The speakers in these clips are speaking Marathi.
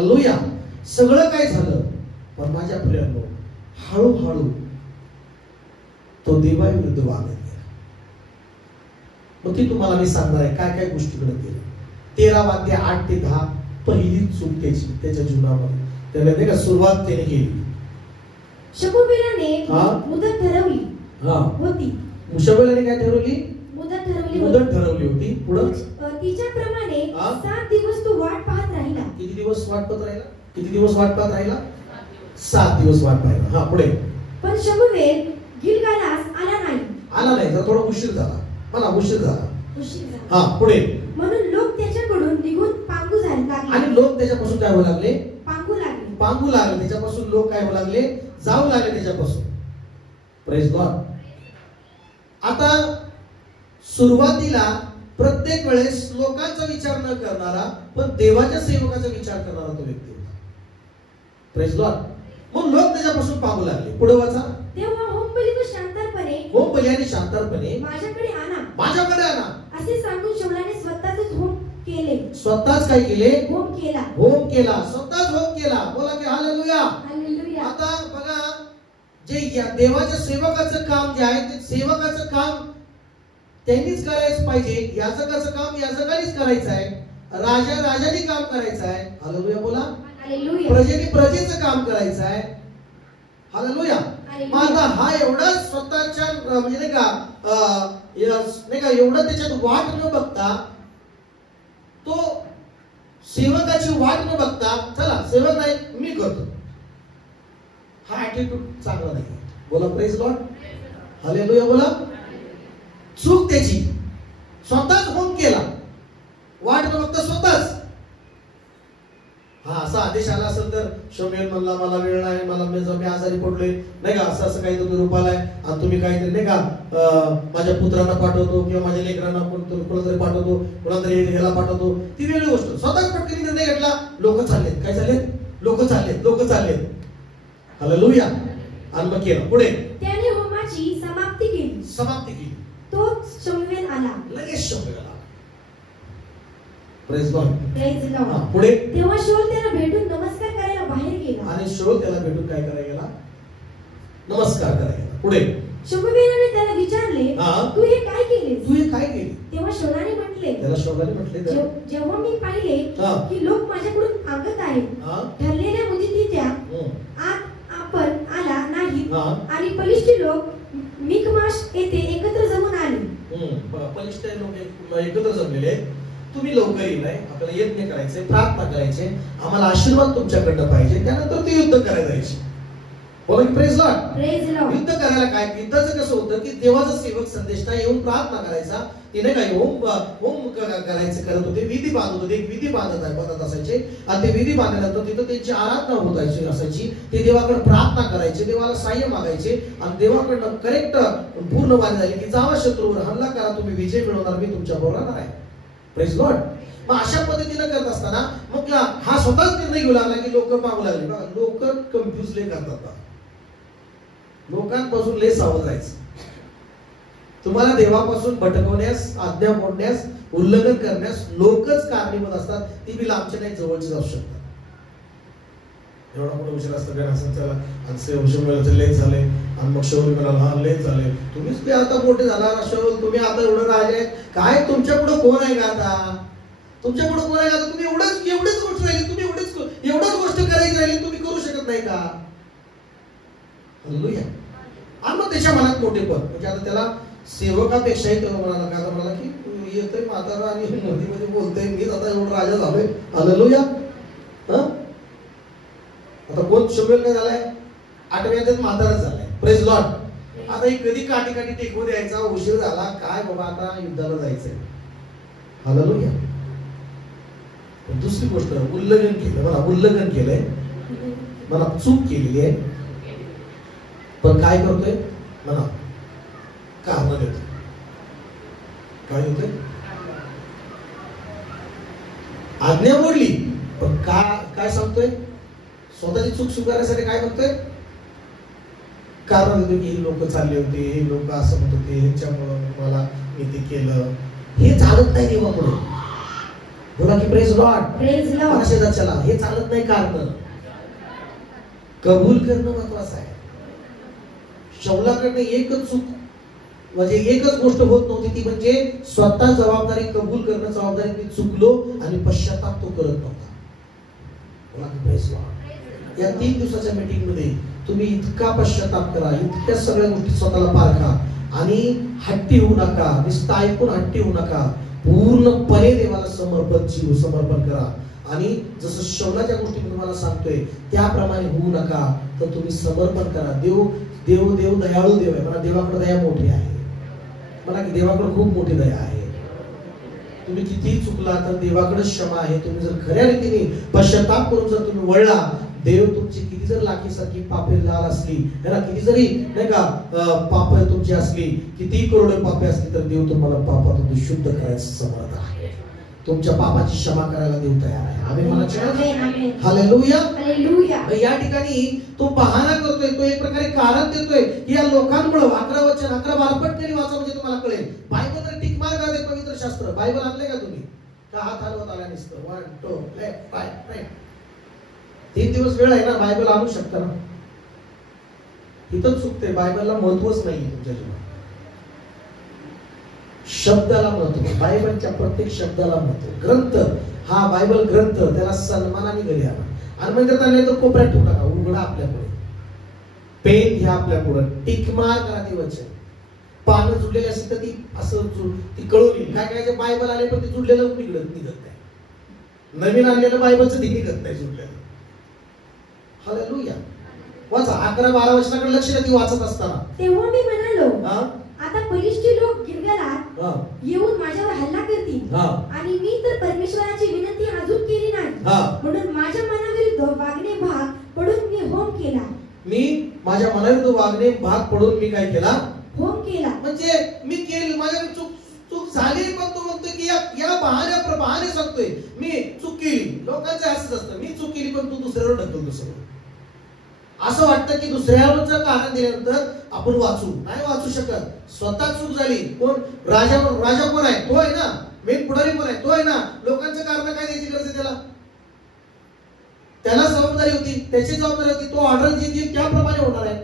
हालेलुया. सगळं काय झालं, पण माझ्या प्रियांनो हळूहळू तो देवाविरुद्ध वागत गेला. मग ती तुम्हाला मी सांगणार आहे काय काय गोष्टीकडे गेले. 13 ते 10 पहिली चूक त्याच्या जीवनामध्ये त्याने नाही का सुरुवात त्याने केली. शमूएलाने मुदत ठरवली होती. शमूएलाने काय ठरवली? मुदत ठरवली होती. पुढे तिच्याप्रमाणे 7 दिवस तो वाट पाहत राहिला. किती दिवस वाट पाहत राहिला? 7 दिवस वाट पाहिला. हा पुढे. पण शमूएल गिलगालास आला नाही. जर थोडा उशीर झाला. मला उशीर झाला. हा पुढे. म्हणून लोक त्याच्याकडून निघून पांगू लागले. आणि लोक त्याच्यापासून काय होऊ लागले? पांगू लागले. त्याच्यापासून लोक काय होऊ लागले? जाऊ लागले त्याच्यापासून. Praise God. आता सुरुवातीला प्रत्येक वेळेस लोकांचा विचार न करणारा पण देवाच्या सेवकाचा विचार करणारा तो व्यक्ती होता. Praise God. मग लोक त्याच्यापासून पांगू लागले. पुढे वाचा. तेव्हा होमबली आणि शांतपणे माझ्याकडे आणा असे सांगून शमूएलाने स्वतःच होम केले. स्वतःच काय केले? होम केला. स्वतःच होम केला. बोला की हालेलुया. आता बघा, जे देवाच्या सेवकाचं काम जे आहे ते सेवकाचं काम त्यांनीच करायचं पाहिजे. याजकाचं काम याजकानेच करायचं आहे. राजाने काम करायचं आहे. हालेलुया बोला. प्रजेचं काम करायचं आहे. हालेलुया. मग आता हा एवढा स्वतःच्या म्हणजे नाही का एवढं त्याच्यात वाट न बघता, तो सेवकाची वाट न बघता चला सेवक नाही मी करतो, हा ऍटिट्यूड चांगला नाही. बोला प्रेज लॉर्ड. हालेलुया बोला. चूक त्याची. स्वतःच होम केला. वाट न बघता स्वतःच. हा असा आदेश आला असेल तर शमूएल म्हणला मला वेळ नाही, मी आजारी पडलोय नाही का, असं काही तुम्ही रूपाला आहे आणि तुम्ही काहीतरी नाही का माझ्या पुत्रांना पाठवतो किंवा माझ्या लेकरांना कोणातरी पाठवतो, कोणातरी ह्याला पाठवतो. ती वेगळी गोष्ट. स्वतःच पटकन निर्णय घेतला. लोक चाललेत. काय चाललेत? लोक चाललेत. हालेलुया. आणि मग केलं. पुढे त्याने होमाची समाप्ती केली. तो शमूएल आला. लगेच शमूएल आला. Praise Lord. पुढे तेव्हा शाऊल त्याला भेटून नमस्कार करायला बाहेर गेला. आणि शाऊल त्याला भेटून काय करायला गेला? नमस्कार करायला. पुढे शमूएलाने त्याला विचारले तू हे काय केले? तेव्हा शाऊलाने म्हटले जेव्हा मी पाहिले की लोक माझ्याकडून मागत आहेत, ठरलेल्या मुदतीच्या आत आपण आला नाही आणि पलिष्ठी लोक मिकमाश येथे एकत्र जमून आले. पलिष्ठी लोक एकत्र जमलेले. तुम्ही लवकर येलाय, आपल्याला यज्ञ करायचे, प्रार्थना करायचे, आम्हाला आशीर्वाद तुमच्याकडनं पाहिजे, त्यानंतर ते युद्ध करायला जायचे. बोला की प्रेज लॉर्ड. युद्ध करायला काय? युद्धाचं कसं होतं की देवाचा सेवक संदेष्टा येऊन प्रार्थना करायचा, ते नाही काय होम करायचं करत होते, विधी बांधत होते. विधी बांधत असायचे आणि ते विधी बांधल्यानंतर तिथं त्यांची आराधना होत असायची. ते देवाकडे प्रार्थना करायचे, देवाला सहाय्य मागायचे आणि देवाकडनं करेक्ट पूर्ण वाणी झाली की जावा शत्रूवर हल्ला करा, तुम्ही विजय मिळवणार, मी तुमच्या बरोबर आहे. Praise Lord. मग अशा पद्धतीने करत असताना मग हा स्वतःच निर्णय घेऊ लागला की लोक मागू लागले. लोक कन्फ्युज लय करतात. लोकांपासून लय सावध राहायचं. तुम्हाला देवापासून भटकवण्यास, आज्ञा मोडण्यास, उल्लंघन करण्यास लोकच कारणीभूत असतात. ती बी लांबचे नाही जवळचे जाऊ शकतात. एवढा मोठा विचार असतं काय असं त्याला आणि शमूएलाचं लेट झाले आणि मग शाऊल म्हणाला हा लेट झाले, तुम्हीच ते आता मोठे झाला शाऊल, तुम्ही आता एवढं राजे आहेत काय, तुमच्या पुढे कोण आहे का आता? तुम्ही एवढीच गोष्ट राहिली, तुम्ही एवढंच गोष्ट करायची राहिली, तुम्ही करू शकत नाही का? हालेलुया. आणि मग त्याच्या मनात मोठेपण म्हणजे आता त्याला सेवकापेक्षाही तेव्हा म्हणाला की येतोय म्हातारा आणि मध्ये बोलतोय, मीच आता एवढं राजा झालोय. हालेलुया. आता कोण शमूएल काय झालाय? 8व्यातच म्हाताराच झालाय. Praise Lord. आता ही कधी काठी टेकवू द्यायचा, उशीर झाला काय बाबा, आता युद्धाला जायचंय. हालेलुया. दुसरी गोष्ट उल्लंघन केलं. मला उल्लंघन केलंय, मला चूक केलेली आहे, पण काय करतोय? म्हणा कारण देतोय. काय होतंय? आज्ञा मोडली, पण काय सांगतोय? स्वतःची चूक स्वीकारण्यासाठी काय म्हणतोय? कारण देतो की ही लोक चालले होते, हे लोक असं म्हणत होते, ह्याच्यामुळं मला मी ते केलं. हे चालत नाही देवापुढे. बोला की प्रेज लॉर्ड. Praise Lord. शेजारी चला, हे चालत नाही. कारण कबूल करणं महत्वाचं आहे. शौलाकडे एकच चूक म्हणजे एकच गोष्ट होत नव्हती, ती म्हणजे स्वतः जबाबदारी कबूल करणं. जबाबदारी मी चुकलो आणि पश्चाताप तो करत नव्हता. बोला की प्रेज लॉर्ड. या 3 दिवसाच्या मीटिंग मध्ये तुम्ही इतका पश्चाताप करा, इतक्या सगळ्या गोष्टी स्वतःला पारखा आणि हट्टी होऊ नका. नुसतं ऐकून हट्टी होऊ नका. पूर्णपणे देवाला समर्पण करा. आणि जसं शौलाच्या गोष्टी मी तुम्हाला सांगतोय त्याप्रमाणे होऊ नका, तर तुम्ही समर्पण करा. देव देव देव दयाळू देव आहे. मला देवाकडे दया मोठी आहे. मला की देवाकडे खूप मोठी दया आहे. तुम्ही कितीही चुकला तर देवाकडे क्षमा आहे. तुम्ही जर खऱ्या रीतीने पश्चाताप करून जर तुम्ही वळला, देव तुमची किती जर लाखीसारखी पापे लाल असली, किती जरी नाही का पाप तुमची असली, किती करोड पापे असली, तर देव तुम्हाला पापातून शुद्ध करायचं समर्थ आहे. तुमच्या पापाची क्षमा करायला देव तयार आहे. आम्ही मला हालेलुया. या ठिकाणी तो बहाणा करतोय, तो एक प्रकारे कारण देतोय की या लोकांमुळे 11 वचन 11 बारपटकरी वाचा म्हणजे तुम्हाला कळेल. बायबल टिक मार का दे. पवित्र शास्त्र बायबल आणले का तुम्ही? का हात हलवत आला नसतं? 1 2 लेफ्ट राईट. 3 दिवस वेळ आहे ना, बायबल आणू शकता ना. इथं चुकते. बायबलला महत्वच नाहीये तुमच्या जीवनात. शब्दाला महत्व, बायबलच्या प्रत्येक शब्दाला महत्व. ग्रंथ हा बायबल ग्रंथ, त्याला सन्मानाने घरी आणा. आणि म्हणजे त्याला तर कोपऱ्यात ठेवू नका. उघडा आपल्यापुढे, पेन घ्या आपल्यापुढे, टिकमार करा ती वचन. पानं जुडलेली असेल तर ती असं ती कळून येईल. काय काय बायबल आले पण ते जुडलेलं निघत नाही. नवीन आणलेलं बायबलचं ती निघत नाही जुडलेलं. हालेलुया. वाचा 11-12 वचनाकडे लक्ष द्या ती वाचत असताना. तेव्हा मी म्हणालो, आता फलिष्टी लोक गिलगालात येऊन माझ्यावर हल्ला करतील आणि मी तर परमेश्वराची विनंती अजून केली नाही, म्हणून माझ्या मनाविरुद्ध वागणे भाग पडून मी होम केला. मी माझ्या मनाविरुद्ध वागणे भाग पडून मी काय केला? होम केला. म्हणजे मी केली, माझ्या चूक झाली, पण तो म्हणतो की या बहाणे सांगतोय मी चूक केली. लोकांचं असंच असतं, मी चूक केली पण तू दुसऱ्यावर ढकलतो सगळं. असं वाटतं की दुसऱ्यावरचं कारण दिल्यानंतर आपण नाही वाचू शकत. स्वतः चूक झाली. कोण? राजा कोण आहे? तो आहे ना. मेन पुढारी कोण आहे? तो आहे ना. लोकांचं कारण काय द्यायची गरज आहे त्याला जबाबदारी होती, त्याची जबाबदारी होती. तो ऑर्डर देईल त्याप्रमाणे होणार आहे.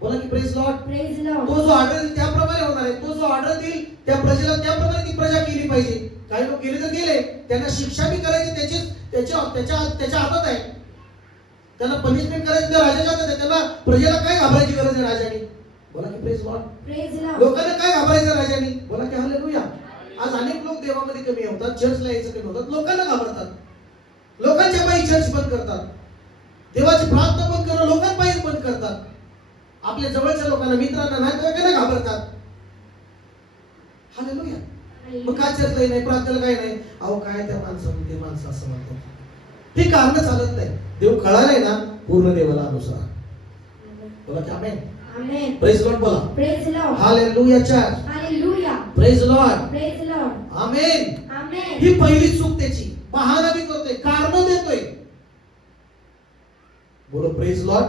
बोला की प्रेज लॉर्ड. तो जो ऑर्डर देईल त्याप्रमाणे होणार आहे. तो जो ऑर्डर देईल त्या प्रजेला त्याप्रमाणे ती प्रजा केली पाहिजे. काही लोक गेले तर गेले, त्यांना शिक्षा भी करायची त्याच्या हातात आहे. त्यांना पनिशमेंट करायची त्या राजाच्या हातात आहे. त्यांना प्रजेला काय घाबरायची गरज आहे राजाने? बोला की प्रेज लॉर्ड. लोकांना काय घाबरायचं राजाने? बोला की हालेलुया. आज अनेक लोक देवामध्ये कमी होतात, चर्चला यायचं कमी होतात, लोकांना घाबरतात. लोकांच्या पायी चर्च बंद करतात, देवाची प्रार्थना बंद करणं लोकांपायी बंद करतात. आपल्या जवळच्या लोकांना, मित्रांना नाही घाबरतात. हालेलुया. मग काय चर्चला नाही, प्रार्थनेला काय नाही? अहो काय त्या माणसाने ते माणसं असं म्हणतात. हे कारण चालत नाही. देव कळालाय ना, पूर्ण देवाला अनुसार. बोला की आमेन. आमेन. Praise Lord. बोला praise Lord. Hallelujah. Church hallelujah. Praise Lord. Praise Lord. Amen. Amen. ही पहिली चूक त्याची. बहाणा भी करतोय, कारण देतोय. बोलो प्रेज लॉर्ड.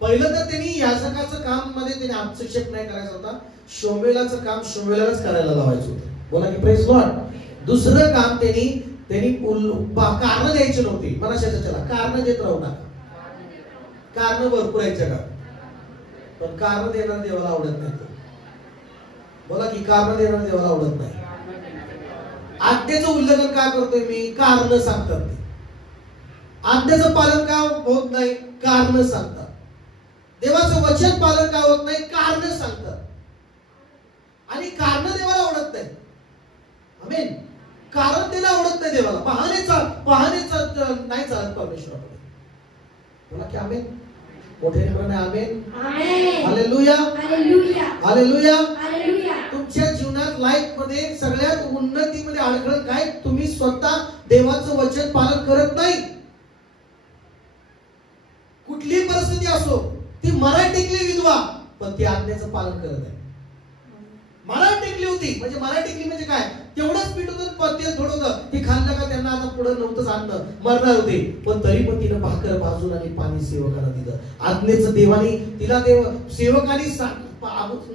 पहिलं तर त्यांनी याजकाचं काम मध्ये त्यांनी हस्तक्षेप नाही करायचा होता. शोमेलाचं काम शोमेलाच करायला लावायचं होतं. बोला की प्रेज लॉर्ड. दुसरं काम त्यांनी कारण द्यायची नव्हती. मनाशाच्या कारण देत राहू नका. कारण भरपूर आहेत जगात, पण कारण देणार देवाला आवडत नाही. बोला की कारण देणार देवाला आवडत नाही. आज्ञेचं उल्लंघन का करतोय मी? कारण सांगतात ते. आज्ञेचं पालन का होत नाही? कारण सांगतात. देवाचं वचन पालन का होत नाही? कारण सांगतात. आणि कारण देवाला आवडत नाही. आमेन. कारण त्याला आवडत नाही देवाला. बहानेचा नाही चालत परमेश्वराकडे. बोला की आमेन. मोठ्याने म्हणा आमेन. आमेन. हालेलुया. हालेलुया. हालेलुया. हालेलुया. तुमच्या जीवनात लाईफ मध्ये सगळ्यात उन्नतीमध्ये अडखळ काय? तुम्ही स्वतः देवाचं वचन पालन करत नाही. कुठलीही परिस्थिती असो, ती मराठी टेकली विधवा, पण ती आज्ञेचं पालन करत आहे. मराठी टेकली होती म्हणजे मराठी टेकली म्हणजे काय? तेवढंच पीठ होतं, तेल थोडं होतं, ती खाल्लं का त्यांना आता पुढे नव्हतंच आणलं, मरणार होते. पण तरी पण तिनं भाकर भाजून आणि पाणी सेवकाला दिलं. आज्ञेचं देवानी तिला सेवकाने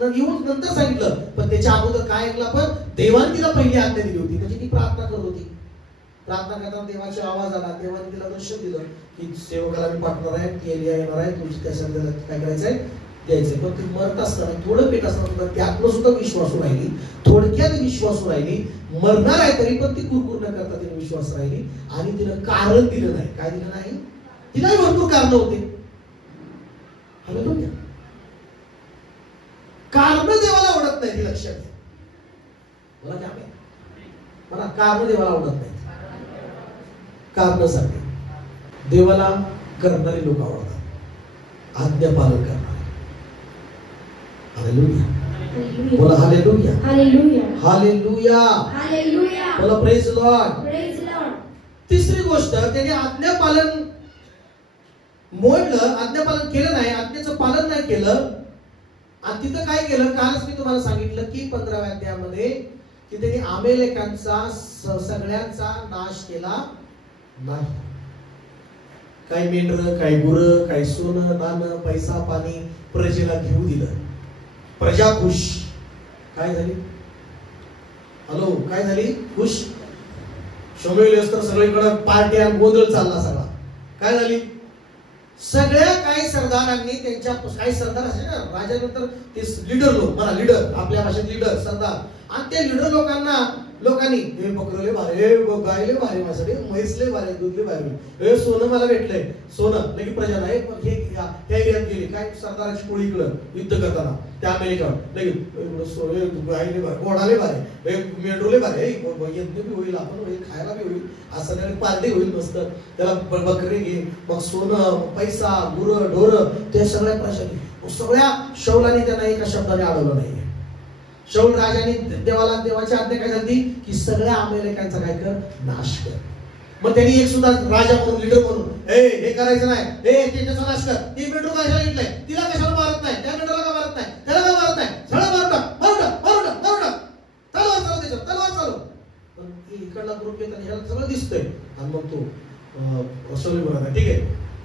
येऊन नंतर सांगितलं, पण त्याच्या अगोदर काय ऐकलं? पण देवाने तिला पहिली आज्ञा दिली होती, म्हणजे ती प्रार्थना करत होती. प्रार्थना करताना देवाचा आवाज आला, देवाने तिला दर्शन दिलं की सेवकाला मी पाठवणार आहे, की एलिया येणार आहे, तुझी त्या शब्दाला काय करायचंय द्यायचंय. पण ती मरत असताना थोडं पेट असताना त्यातलं सुद्धा विश्वासू राहिली, थोडक्यात विश्वासू राहिली. मरणार आहे तरी पण ती कुरकुर न करता तिने विश्वास राहिली आणि तिनं कारण दिलं नाही. काय दिलं नाही? तिलाही भरपूर कारण होते. हालेलुया. कारण देवाला आवडत नाही, ती लक्षात घ्या. मला काय माहिती, मला कारण देवाला आवडत नाही. कारण सांगते, देवाला करणारे लोक आवडतात, आज्ञा पालन करणारे. हालेलुया. बोला हालेलुया. हालेलुया. हालेलुया. हालेलुया. बोला प्रेज लॉर्ड. Praise Lord. तिसरी गोष्ट, त्याने आज्ञा पालन मोडलं, आज्ञापालन केलं नाही, आज्ञेचं पालन नाही केलं. आणि तिथं काय केलं, कालच मी तुम्हाला सांगितलं की 15व्या अध्यायामध्ये की त्यांनी आमेलेकांचा सगळ्यांचा नाश केला नाही. काही मेंढर, काही गुरं, काही सोनं नाणं, पैसा पाणी प्रजेला घेऊ दिलं. प्रजा खुश. काय झाली? हॅलो, काय झाली? खुश. शमूएल तर सगळीकडे पार्ट्या गोंधळ चालला सगळा. काय झाली? सगळ्या काही सरदारांनी त्यांच्या, काही सरदार असे ना राजानंतर ते लीडर लोक, मला लीडर आपल्या भाषेत लीडर सरदार, आणि त्या लीडर लोकांनी हे बकरले भारे, गायले भारे, माझ्यासाठी म्हैसले भारे, दूधले भारे, हे सोनं मला भेटलंय, सोनं लगे प्रजा नाही. हे त्या एरियात गेले काय सरदाराची टोळी इकडं युद्ध करताना त्या अमेरिकेवर लगे गायले भारे, घोडाले भारे, मेंढरोले भारे, यज्ञ बी होईल, आपण होईल, खायला बी होईल, असं नाही पार्टी होईल मस्त. त्याला बकरे घे, मग सोनं पैसा गुरं ढोरं त्या सगळ्या प्रजा. सगळ्या शौलाने त्यांना एका शब्दाने अडवलं नाही. शौल राजाने देवाची आज्ञा काय झाली की सगळ्या अमेरिकांचा काय कर, नाश कर. मग त्यांनी एक सुद्धा राजा म्हणून, लीडर म्हणून, हे करायचं नाही, त्याचा नाश कर. ती मेट्रो कशाला घेतलंय, तिला कशाला मारत नाही, त्या मेट्रोला का मारत नाही, त्याला का मारत नाही, सगळं मारून टाक, मारून टाक, मारून टाक, मारून टाक, तलवार चालू त्याच्यावर, तलवार चालू. पण इकडला ग्रुप येताना ह्याला सगळं दिसतंय. आणि मग तो शौल म्हणत आहे, ठीक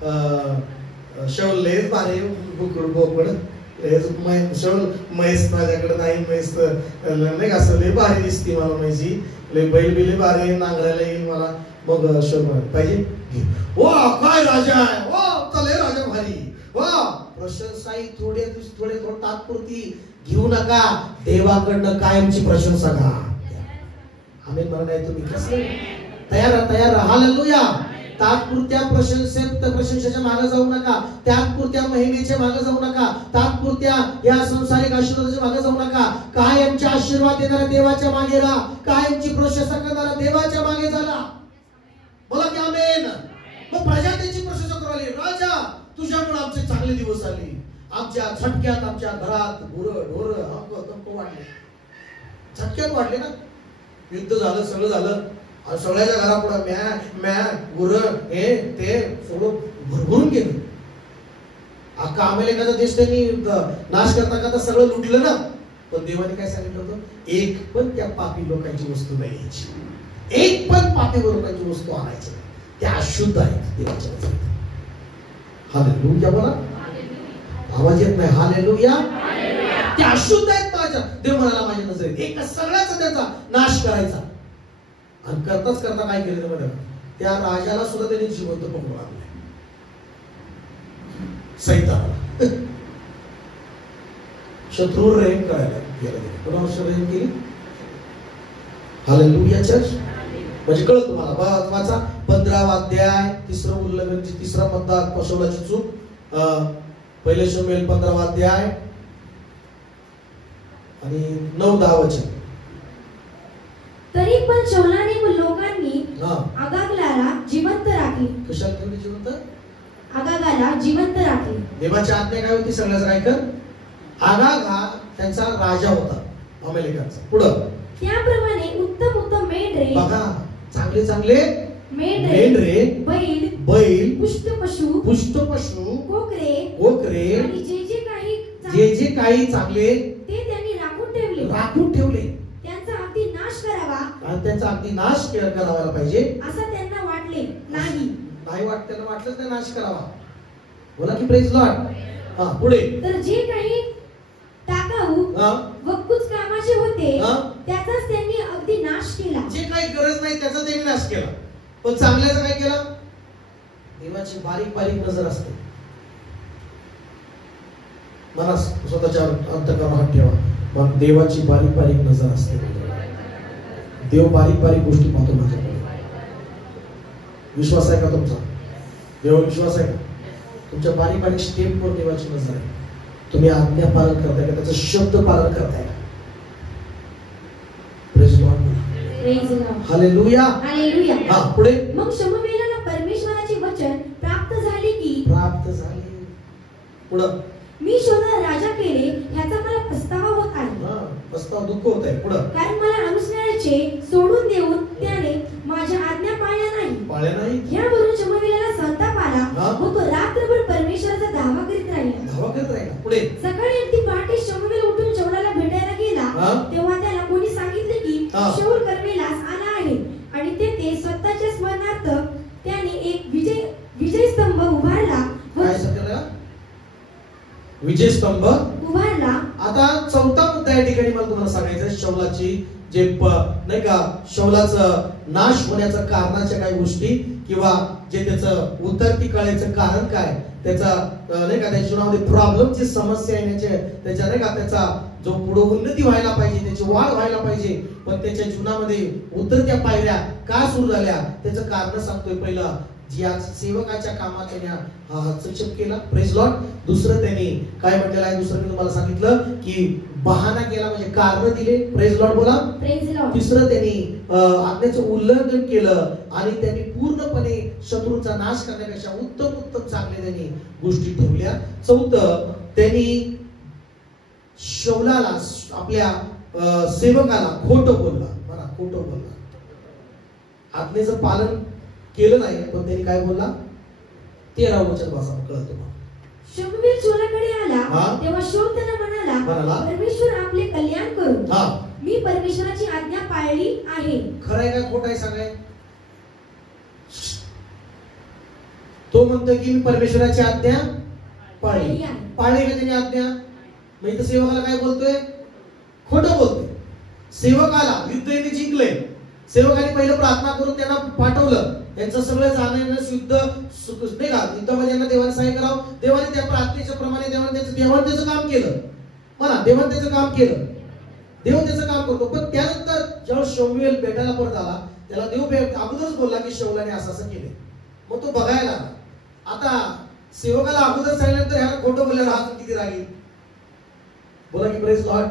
आहे शौल लेच भारे बोकड म्हैस माझ्याकडे नाही, म्हैस नाही का असं लय भारी दिसते मला, म्हैसी लय बैल बिले भारी, नांगरायला येईल मला. मग शोभा पाहिजे, वा काय राजा आहे, वा चले राजा भारी, वा प्रशंसाही थोडे तात्पुरती घेऊ नका, देवाकडनं कायमची प्रशंसा घ्या. आम्ही म्हणत आहे, तुम्ही कसं तयार हालेलुया. तात्पुरत्या प्रशंसेच्या मागे जाऊ नका, तात्पुरत्या महिमेच्या मागे जाऊ नका, तात्पुरत्या या संसारिक आशीर्वादाच्या मागे जाऊ नका. कायमचे आशीर्वाद देणाऱ्या देवाच्या मागे राहा, कायमची प्रशंसा करणाऱ्या देवाच्या मागे झाला. बोला की आमेन. मग प्रजा त्याची प्रशंसा करू लागली, राजा तुझ्यामुळे आमचे चांगले दिवस आले, आमच्या झटक्यात आमच्या घरात गुरं ढोर हक्क वाढले. झटक्यात वाढले ना, युद्ध झालं, सगळं झालं, सगळ्याच्या घरापुढे म्या गुरं हे ते सगळं भरभरून गेलं. अख्खा अमेरिकेचा देश त्यांनी नाश करता सगळं लुटलं ना. पण देवाने काय सांगितलं होतं, एक पण त्या पापी लोकांची वस्तू नाही यायची, एक पण पापी लोकांची वस्तू आणायची, त्या अशुद्ध आहेत देवाच्या नजरेत. हालेलुया. बोला, आवाज येत नाही. हालेलुया. त्या अशुद्ध आहेत माझ्या, देव म्हणाला माझ्या नजरेत. एक सगळ्याचा त्याचा नाश करायचा. आणि करताच करता काय केलं बघा, त्या राजाला सुद्धा त्यांनी जिवंत पकडून आणले. सैतानाला शत्रूवर रेम करायला गेला. कोणावर रेम केली? Hallelujah church. म्हणजे कळत तुम्हाला. वाचा 15वा अध्याय, तिसरं उल्लंघन, तिसरा मुद्दा पशुलाची चूक. पहिले शमूएल 15वा अध्याय आणि 9-10 वचन. तरी पण शौलाने व लोकांनी आगागला जिवंत राखली. कशाला ठेवली जिवंत? आगागाला जिवंत राखली. देवाची आज्ञा काय होती? सगळ्याच काय कर. आगाग हा त्यांचा राजा होता अमेरिकेचा. पुढं त्याप्रमाणे उत्तम उत्तम मेंढरे, बघा चांगले चांगले मेंढरे, बैल, पुष्ट पशु, कोकरे आणि जे काही चांगले ते त्यांनी राखून ठेवले. त्यांचा अगदी नाश करावा पाहिजे असं त्यांना वाटले नाही. त्यांना वाटलं तर नाश करावा. बोला की प्रेज लॉर्ड. हा पुढे. तर जे काही टाकाऊ व कुचकामाचे होते त्याचाच त्यांनी अगदी नाश केला. जे काही गरज नाही त्याचा त्यांनी नाश केला. पण चांगल्याचं काय केलं? देवाची बारीक बारीक नजर असते. मला स्वतःच्या अंतःकरणात हात ठेवा. मग देवाची बारीक बारीक नजर असते. देव बारीक बारीक गोष्टी पाहतो माझ्याकडे. विश्वास आहे का तुमचा? देवावर विश्वास आहे का? तुमच्या बारीक बारीक स्टेपवर देवाची नजर आहे. तुम्ही आज्ञा पालन करताय का? त्याचा शब्द पालन करताय का? Praise Lord. हालेलुया. हालेलुया. हा, पुढे. मग शमूएलाला परमेश्वराचे वचन प्राप्त झाले. पुढं. मी शौला राजा केले ह्याचा मला पस्तावा होत आहे. पस्तावा, दुःख होत आहे. पुढं. कारण मला अनुसरणाचे सोडून देऊन त्याने माझ्या आज्ञा पाळल्या नाही. यावरून शमूएलाला संताप आला व तो रात्रभर परमेश्वराचा धावा करीत राहिला. पुढे. सकाळी अगदी पहाटे शमूएल उठून शौलाला भेटायला गेला. तेव्हा त्याला कोणी सांगितले की शौल कर्मेलास आला आहे आणि तेथे स्वतःच्या स्मरणार्थ त्याने एक विजय स्तंभ उभारला. विजय स्तंभ उभारला. आता चौथा मुद्दा या ठिकाणी मला तुम्हाला सांगायचं आहे. शौलाची जे नाही का, शौलाचं नाश होण्याचं कारणाच्या काही गोष्टी किंवा जे त्याचं उतरती कळायचं कारण काय, त्याचा नाही का, त्याच्या जीवनामध्ये प्रॉब्लेमची समस्या येण्याचे, त्याच्या नाही का, त्याचा जो पुढे उन्नती व्हायला पाहिजे, त्याची वाढ व्हायला पाहिजे, पण त्याच्या जीवनामध्ये उतरत्या पायऱ्या का सुरू झाल्या, त्याचं कारण सांगतोय. पहिलं, या सेवकाच्या कामात त्याने हस्तक्षेप केला. Praise Lord. दुसरं त्यांनी काय म्हटलेलं आहे? दुसरं मी तुम्हाला सांगितलं की बहाणा केला, म्हणजे कारण दिले. प्रेज लॉर्ड बोला. तिसरं त्यांनी आज्ञेचं उल्लंघन केलं आणि त्यांनी पूर्णपणे शत्रूचा नाश करण्यापेक्षा उत्तम चांगले त्यांनी गोष्टी ठेवल्या. चौथं, त्यांनी शौलाला, आपल्या सेवकाला खोटं बोलला. मला खोटं बोलला. आज्ञेचं पालन केलं नाही, पण त्यांनी काय बोलला? 13 वचन वाचा, कळत तुम्हाला. शमूएल शौलाकडे आला तेव्हा शौल त्याला म्हणाला, परमेश्वर आपले कल्याण करू. मी परमेश्वराची आज्ञा पाळली आहे. खरं आहे का खोटं आहे सांगाय? तो म्हणतो की मी परमेश्वराची आज्ञा पाळली का त्याने आज्ञा? मग इथं सेवकाला काय बोलतोय? खोटं बोलतोय. सेवकाला युद्ध यांनी जिंकले. सेवकाने पहिलं प्रार्थना करून त्यांना पाठवलं. त्यांचं सगळं जाणं युद्ध नाही का, युद्धामध्ये यांना देवाने सहाय्य करावं. देवाने त्या प्रार्थनेच्या प्रमाणे देवाने त्याचं काम केलं. म्हणा, देवाने त्याचं काम केलं. देव त्याचं काम करतो. पण त्यानंतर जेव्हा शमूएल भेटायला परत आला, त्याला देव अगोदरच बोलला की शौलाने असं केले. मग तो बघायला आला. आता सेवकाला अगोदर सांगितल्यानंतर ह्याला खोटं बोलल्यावर हा किती राहील? बोला की प्रेज लॉर्ड.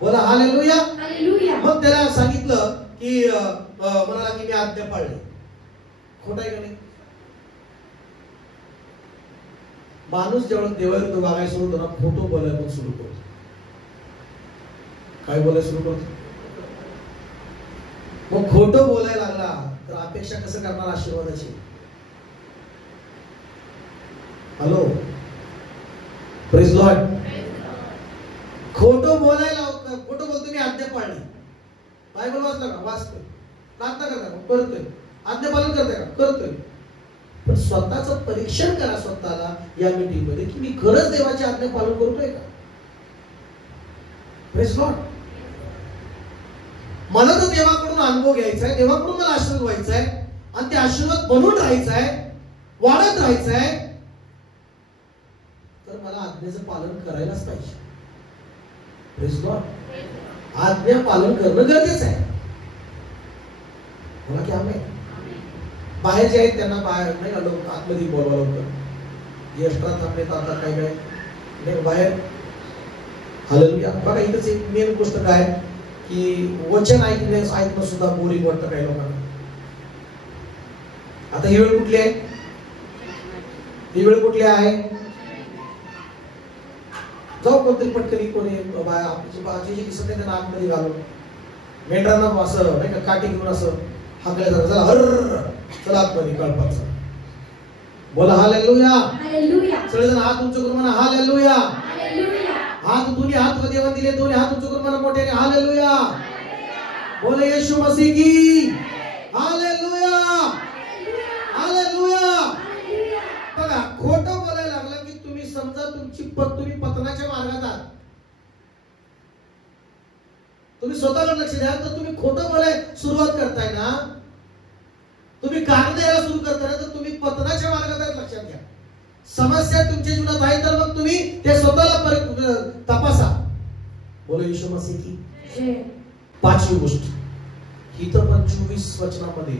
बोला हालेलुया. मग त्याला सांगितलं की म्हणाला की मी आज्ञा पाळली. खोटा आहे का नाही? माणूस जेव्हा देवाविरुद्ध वागायला सुरू होतो ना, खोटं बोलायला पण सुरू करतो. काय बोलायला सुरू करतो? मग खोटं बोलायला लागला तर अपेक्षा कसं करणार आशीर्वादाची? Hello, praise Lord. खोटं बोलायला, खोटं बोलतो मी आज्ञा पाळली. बायबल वाचला का? वाचतोय. प्रार्थना करता का? करतोय. आज्ञा पालन करताय का? करतोय. पण स्वतःचं परीक्षण करा स्वतःला या मीटिंग मध्ये की मी खरंच देवाची आज्ञा पालन करतोय का? Praise Lord. मला तर देवाकडून अनुभव घ्यायचा आहे, देवाकडून मला आशीर्वाद व्हायचा आहे आणि ते आशीर्वाद बनून राहायचा आहे, वाढत राहायचं आहे, तर मला आज्ञेचं पालन करायलाच पाहिजे. Praise Lord. आज्ञा पालन करणं गरजेचं आहे. मला की आम्ही बाहेर जे आहेत त्यांना बाहेर नाही का, लोक आतमध्ये बोलवा लवकर. एक्स्ट्रा थांबले तर आता काय नाही बाहेर. हालेलुया. बघा इथंच एक मेन गोष्ट काय की वचन ऐकणं सुद्धा बोरिंग वाटतं काही लोकांना. आता ही वेळ कुठली आहे? ही वेळ कुठली आहे? जाऊ कोणतरी पटकरी कोणी आपली जी दिसत नाही त्यांना आतमध्ये घालून, मेंढरांना असं नाही का काठी घेऊन असं हाकल्या जातं, चला हर चला आतमध्ये कळपाचं. बोला हालेलुया. सगळेजण हात उंच करून म्हणा हालेलुया. हात दोन्ही हात देवाने दिले, दोन्ही हात उंच करून म्हणा मोठ्याने हालेलुया. बोला येशू मसीह की हालेलुया. हालेलुया. बघा, खोटं बोलायला लागलं की तुम्ही समजा तुम्ही पतनाच्या मार्गात आहात. तुम्ही स्वतःकडे लक्ष द्या. तर तुम्ही खोटं बोलायला सुरुवात करताय ना, तुम्ही कारण द्यायला सुरू करता ना तर तुम्ही पतनाच्या मार्गात आहेत, लक्षात घ्या. समस्या तुमच्या जीवनात आहे तर मग तुम्ही ते स्वतःला तपासा. बोलो येशू मसीह की. पाचवी गोष्ट ही तर 25 वचनामध्ये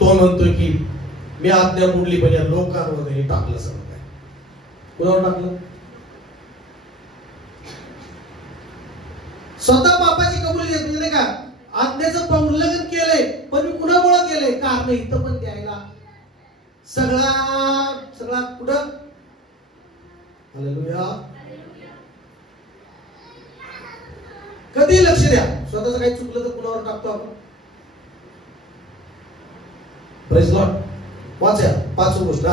तो म्हणतोय की मी आज्ञा मोडली पण या लोकांवर हे टाकलं सगळं. काय कुणावर टाकलं? स्वतः पापाची कबुली देत म्हणजे नाही का, आज्ञेचं उल्लंघन केलंय पण मी कुणामुळे केलंय? कारण इथं पण द्यायला सगळा कुठं. हालेलुया. कधी लक्ष द्या, स्वतःच काही चुकलं तर कुणावर टाकतो आपण. Praise Lord. वाचा पाचवी गोष्ट.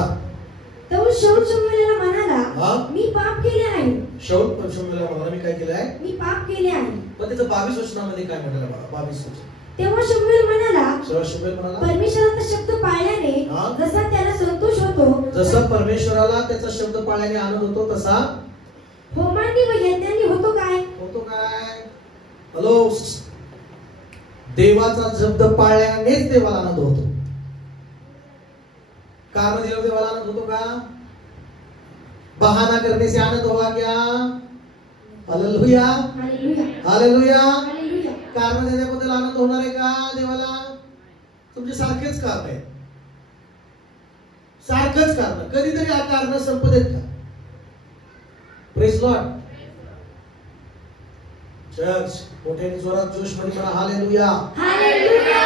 तर शाऊल शमूएलला म्हणाला मी पाप केले आहे. शाऊल शमूएलला म्हणाला मी काय केले आहे? मी पाप केले आहे. पण त्याचं 22 वचनामध्ये काय म्हणाला बघा. 22 वचन. तेव्हा शमूएल म्हणाला परमेश्वराचा शब्द पाळल्याने जसा त्याला संतोष होतो, जसा परमेश्वराला त्याचा शब्द पाळल्याने आनंद होतो तसा होमांनी व यज्ञांनी होतो काय? हॅलो. देवाचा शब्द पाळल्यानेच देवाला आनंद होतो. कारण देवाला आनंद होतो का? बहाना करने से आनंद होगा क्या? हालेलुया. हालेलुया. कारण देण्याबद्दल आनंद होणार आहे का देवाला? तुमचे सारखेच कारण आहे, सारखंच कारण. कधीतरी हा कारण संपदेत का? Praise Lord. चर्च मोठ्याने जोरात जोश मध्ये म्हणा हालेलुया. हालेलुया.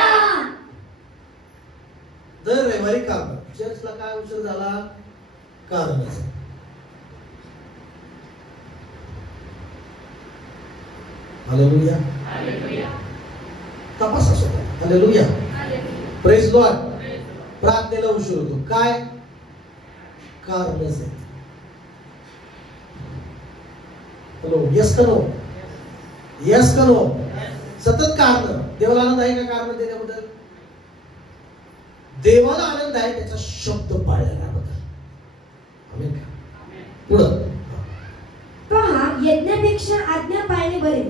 दर रविवारी कारण. चर्चला काय उशीर झाला? कारणच. हालेलुया. तपासा स्वतः. हालेलुया. Praise Lord. प्रार्थनेला उशीर होतो काय? कारणच आहे. हॅलो. यस करो. यस करो. सतत कारण. देवाला आनंद आहे का कारण देण्याबद्दल? देवाला आनंद आहे त्याचा शब्द पाळल्याबद्दल. आमेन का? पुढं पहा, यज्ञापेक्षा आज्ञा पाळणे बरे.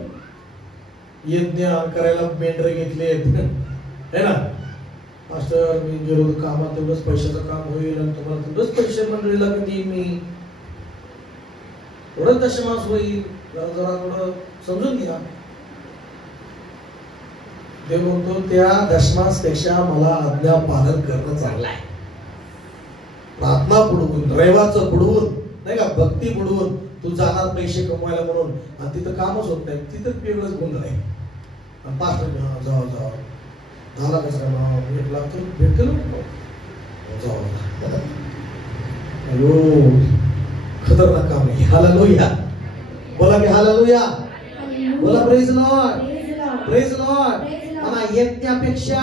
यज्ञ करायला मेंढरे घेतलेत है ना. मास्टर मी गेलो कामात, तेवढंच पैशाचं काम होईल आणि तुम्हाला तेवढंच पैसे मंडळीला कधी मी थोडं दशमास होईल. जरा थोडं समजून घ्या. देव म्हणतो त्या दशमास पेक्षा मला आज्ञा पालन करणं चांगलं आहे. प्रार्थना बुडवून, रविवारचं बुडवून नाही का, भक्ती बुडवून तू जाणार पैसे कमवायला म्हणून आणि तिथं कामच होत नाही, तिथं वेगळंच गोंधळ आहे. पास्टर जाऊ झाला कसं काय 1 लाख भेटलं जाऊ. अयो खतरनाक काम आहे. हालेलुया. बोला की हालेलुया. बोला प्रेज लॉर्ड. Praise Lord. मला यज्ञापेक्षा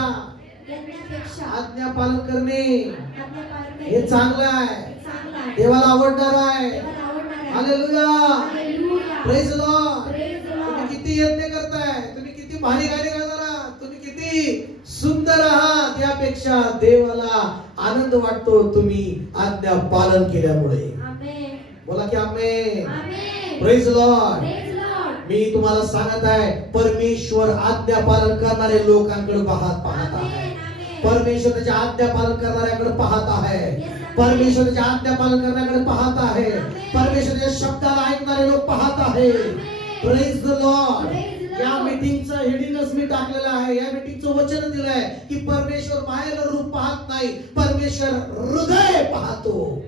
आज्ञा पालन करणे हे चांगलं आहे, देवाला आवडणार आहे. हालेलुया. Praise Lord. तुम्ही किती यज्ञ करताय, तुम्ही किती भारी गाणी गाणार आहात, तुम्ही किती सुंदर आहात, यापेक्षा देवाला आनंद वाटतो तुम्ही आज्ञा पालन केल्यामुळे. बोला की आमेन. Praise Lord. मी तुम्हाला सांगत आहे परमेश्वर आज्ञा पालन करणारे लोकांकडे पाहत आहे. परमेश्वर त्याच्या आज्ञा पालन करणाऱ्याकडे पाहत आहे. परमेश्वर त्याच्या आज्ञा पालन करण्याकडे पाहत आहे. परमेश्वराच्या शब्दाला ऐकणारे लोक पाहत आहे. Praise the Lord. या मीटिंगचं हेडिंगच मी टाकलेलं आहे. या मीटिंगचं वचन दिलं आहे की परमेश्वर बाहेर रूप पाहत नाही, परमेश्वर हृदय पाहतो.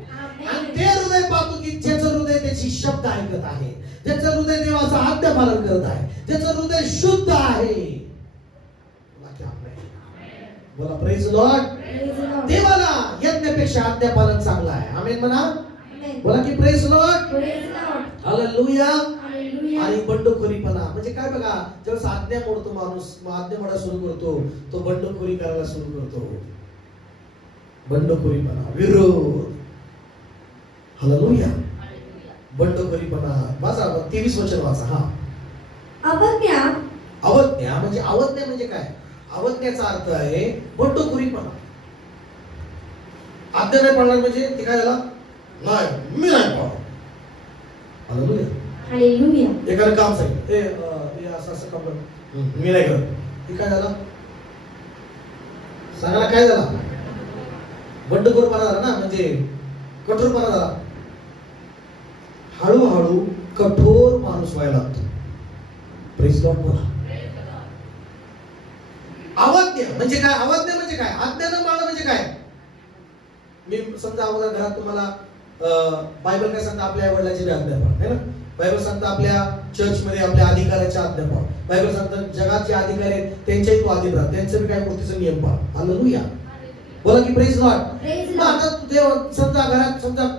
आणि ते हृदय पाहतो की ज्याचं हृदय त्याची शब्द ऐकत आहे, ज्याचं हृदय देवाचं आज्ञा पालन करत आहे, ज्याचं हृदय शुद्ध आहे. बोला प्रेज लॉर्ड. देवाला यज्ञापेक्षा आज्ञा पालन चांगलं आहे. आमेन म्हणा. बोला की प्रेज लॉर्ड. हालेलुया. आणि बंडखोरीपणा म्हणजे काय बघा, जेव्हा आज्ञा मोडतो माणूस, आज्ञा मोडा सुरू करतो, तो बंडखोरी करायला सुरू करतो. बंडखोरीपणा, विरोध. हालेलुया. बंडखोरीपणा. वाचा 23 वचन वाचा. हा. अवज्ञा. अवज्ञा म्हणजे काय? अवज्ञाचा अर्थ आहे बंडखोरीपणा. आज्ञा नाही पाळणार म्हणजे ते काय झाला? नाही, मी नाही पाळणार. हालेलुया. हालेलुया. एखादं काम सांगितलं, असं काम कर, मी नाही करत. हे काय झालं? सांगायला काय झाला? बंडखोरपणा झाला ना, म्हणजे कठोरपणा झाला. हळूहळू कठोर माणूस व्हायला लागतो. प्रेज गॉड बोला. अवज्ञा म्हणजे काय? अवज्ञा म्हणजे काय? आज्ञा न पाळणं म्हणजे काय? मी समजा अगोदर घरात तुम्हाला बायबल काय सांगता? आपल्या आई वडिलांची आज्ञा पाळ, है ना. बायबल सांगता आपल्या चर्च मध्ये आपल्या अधिकाऱ्याच्या आज्ञा पाळ. बायबल सांगता जगात जे अधिकारी आहेत त्यांच्याही तो अधीन राहा, त्यांचं काय मूर्तीचं नियम पाळ. हालेलुया. बोला की प्रेज लॉर्ड. मग आता देव समजा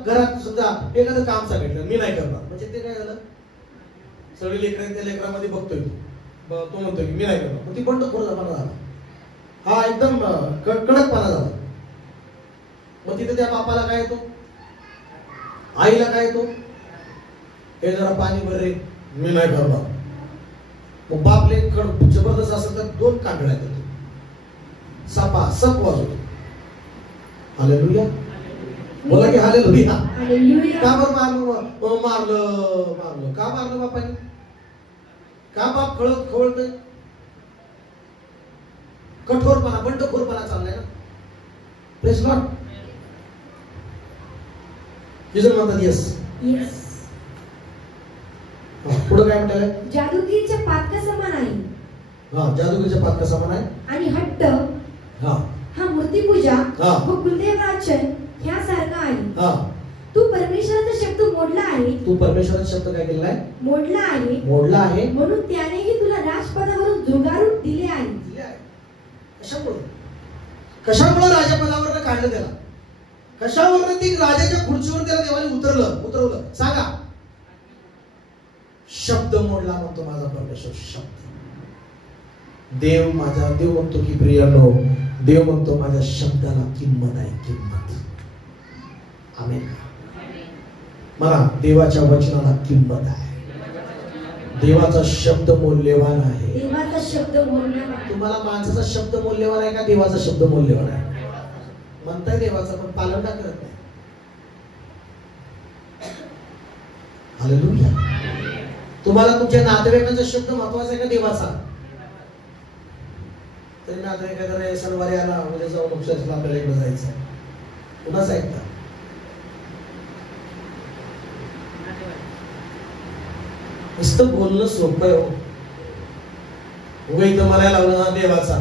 घरात एखादं काम सांगितलं, मी नाही करणार, म्हणजे ते काय झालं? सगळे लेकरं त्या लेकरामध्ये बघतोय, तो म्हणतोय की मी नाही करणार, मग ती बंडखोरपणा झाला. हा एकदम कडकपणा झाला. मग तिथे त्या बापाला काय येतो? आईला काय येतो? हे जरा पाणी भर रे, मी नाही करणार. मग बाप लेक जबरदस्त असेल तर 2 कांडळ्या देतो, सपा सप वाजवतो. हालेलुया. बोला की हालेलुया. का बरं मारलं? का मारलं बापाने? का बाप खवळतोय? कठोरपणा, बंडखोरपणा चाललाय ना. Praise Lord. किती म्हणतात? येस. पुढे काय म्हणताय? जादूगिरीच्या पातका समान आहे. हा, जादूगिरीच्या पातका समान आहे. आणि हट्ट, हा मूर्तीपूजा व कुलदेवार्चन ह्यासारखा आहे. तू परमेश्वराचा शब्द मोडला आहे. तू परमेश्वराचा शब्द काय केलेला आहे? मोडला आहे. म्हणून त्यानेही तुला राजपदावरून झुगारून दिले आहे. कशामुळे राजपदावर काढलं त्याला? कशावर ती राजाच्या खुर्चीवर त्याला देवाने उतरवलं? सांगा. शब्द मोडला म्हणतो माझा परमेश्वर. शब्द. देव म्हणतो की प्रियानो, देव म्हणतो माझ्या शब्दाला किंमत आहे, किंमत. आमेन. मला देवाच्या वचनाला किंमत आहे. देवाचा शब्द मौल्यवान आहे. देवाचा शब्द मौल्यवान आहे. तुम्हाला माणसाचा शब्द मौल्यवान आहे का देवाचा शब्द मौल्यवान आहे? म्हणताय देवाचा, पण पालन का करत नाही? हालेलुया. तुम्हाला तुमच्या नातेवाईकांचा शब्द महत्वाचा आहे का देवाचा? तरी नातेवाईकांना शनिवारी आला म्हणजे जाऊन उपचाराला आपल्याला इकडे जायचं आहे, कुणाच ऐकता? नुसतं बोलणं सोपं आहे. इथं मला लावलं देवाचा,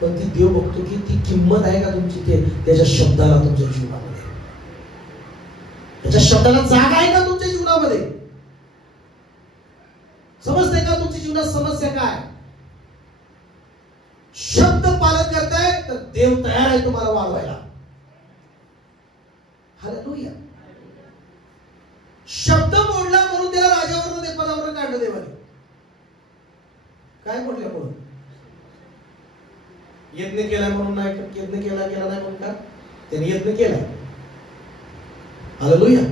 पण ती देव बघतो की ती किंमत आहे का तुमची, त्याच्या शब्दाला तुमच्या जीवनामध्ये, त्याच्या शब्दाला जागा आहे का तुमच्या जीवनामध्ये? समजते का तुमच्या जीवनात समस्या काय? शब्द पालन करताय तर देव तयार आहे तुम्हाला वाढवायला. हालेलुया. शब्द मोडला म्हणून त्याला राजावरून पदावरून काढलं देवाने. काय म्हटलं? म्हणून यज्ञ केला म्हणून नाही, यज्ञ केला नाही म्हणून का? त्याने यज्ञ केला. हालेलुया.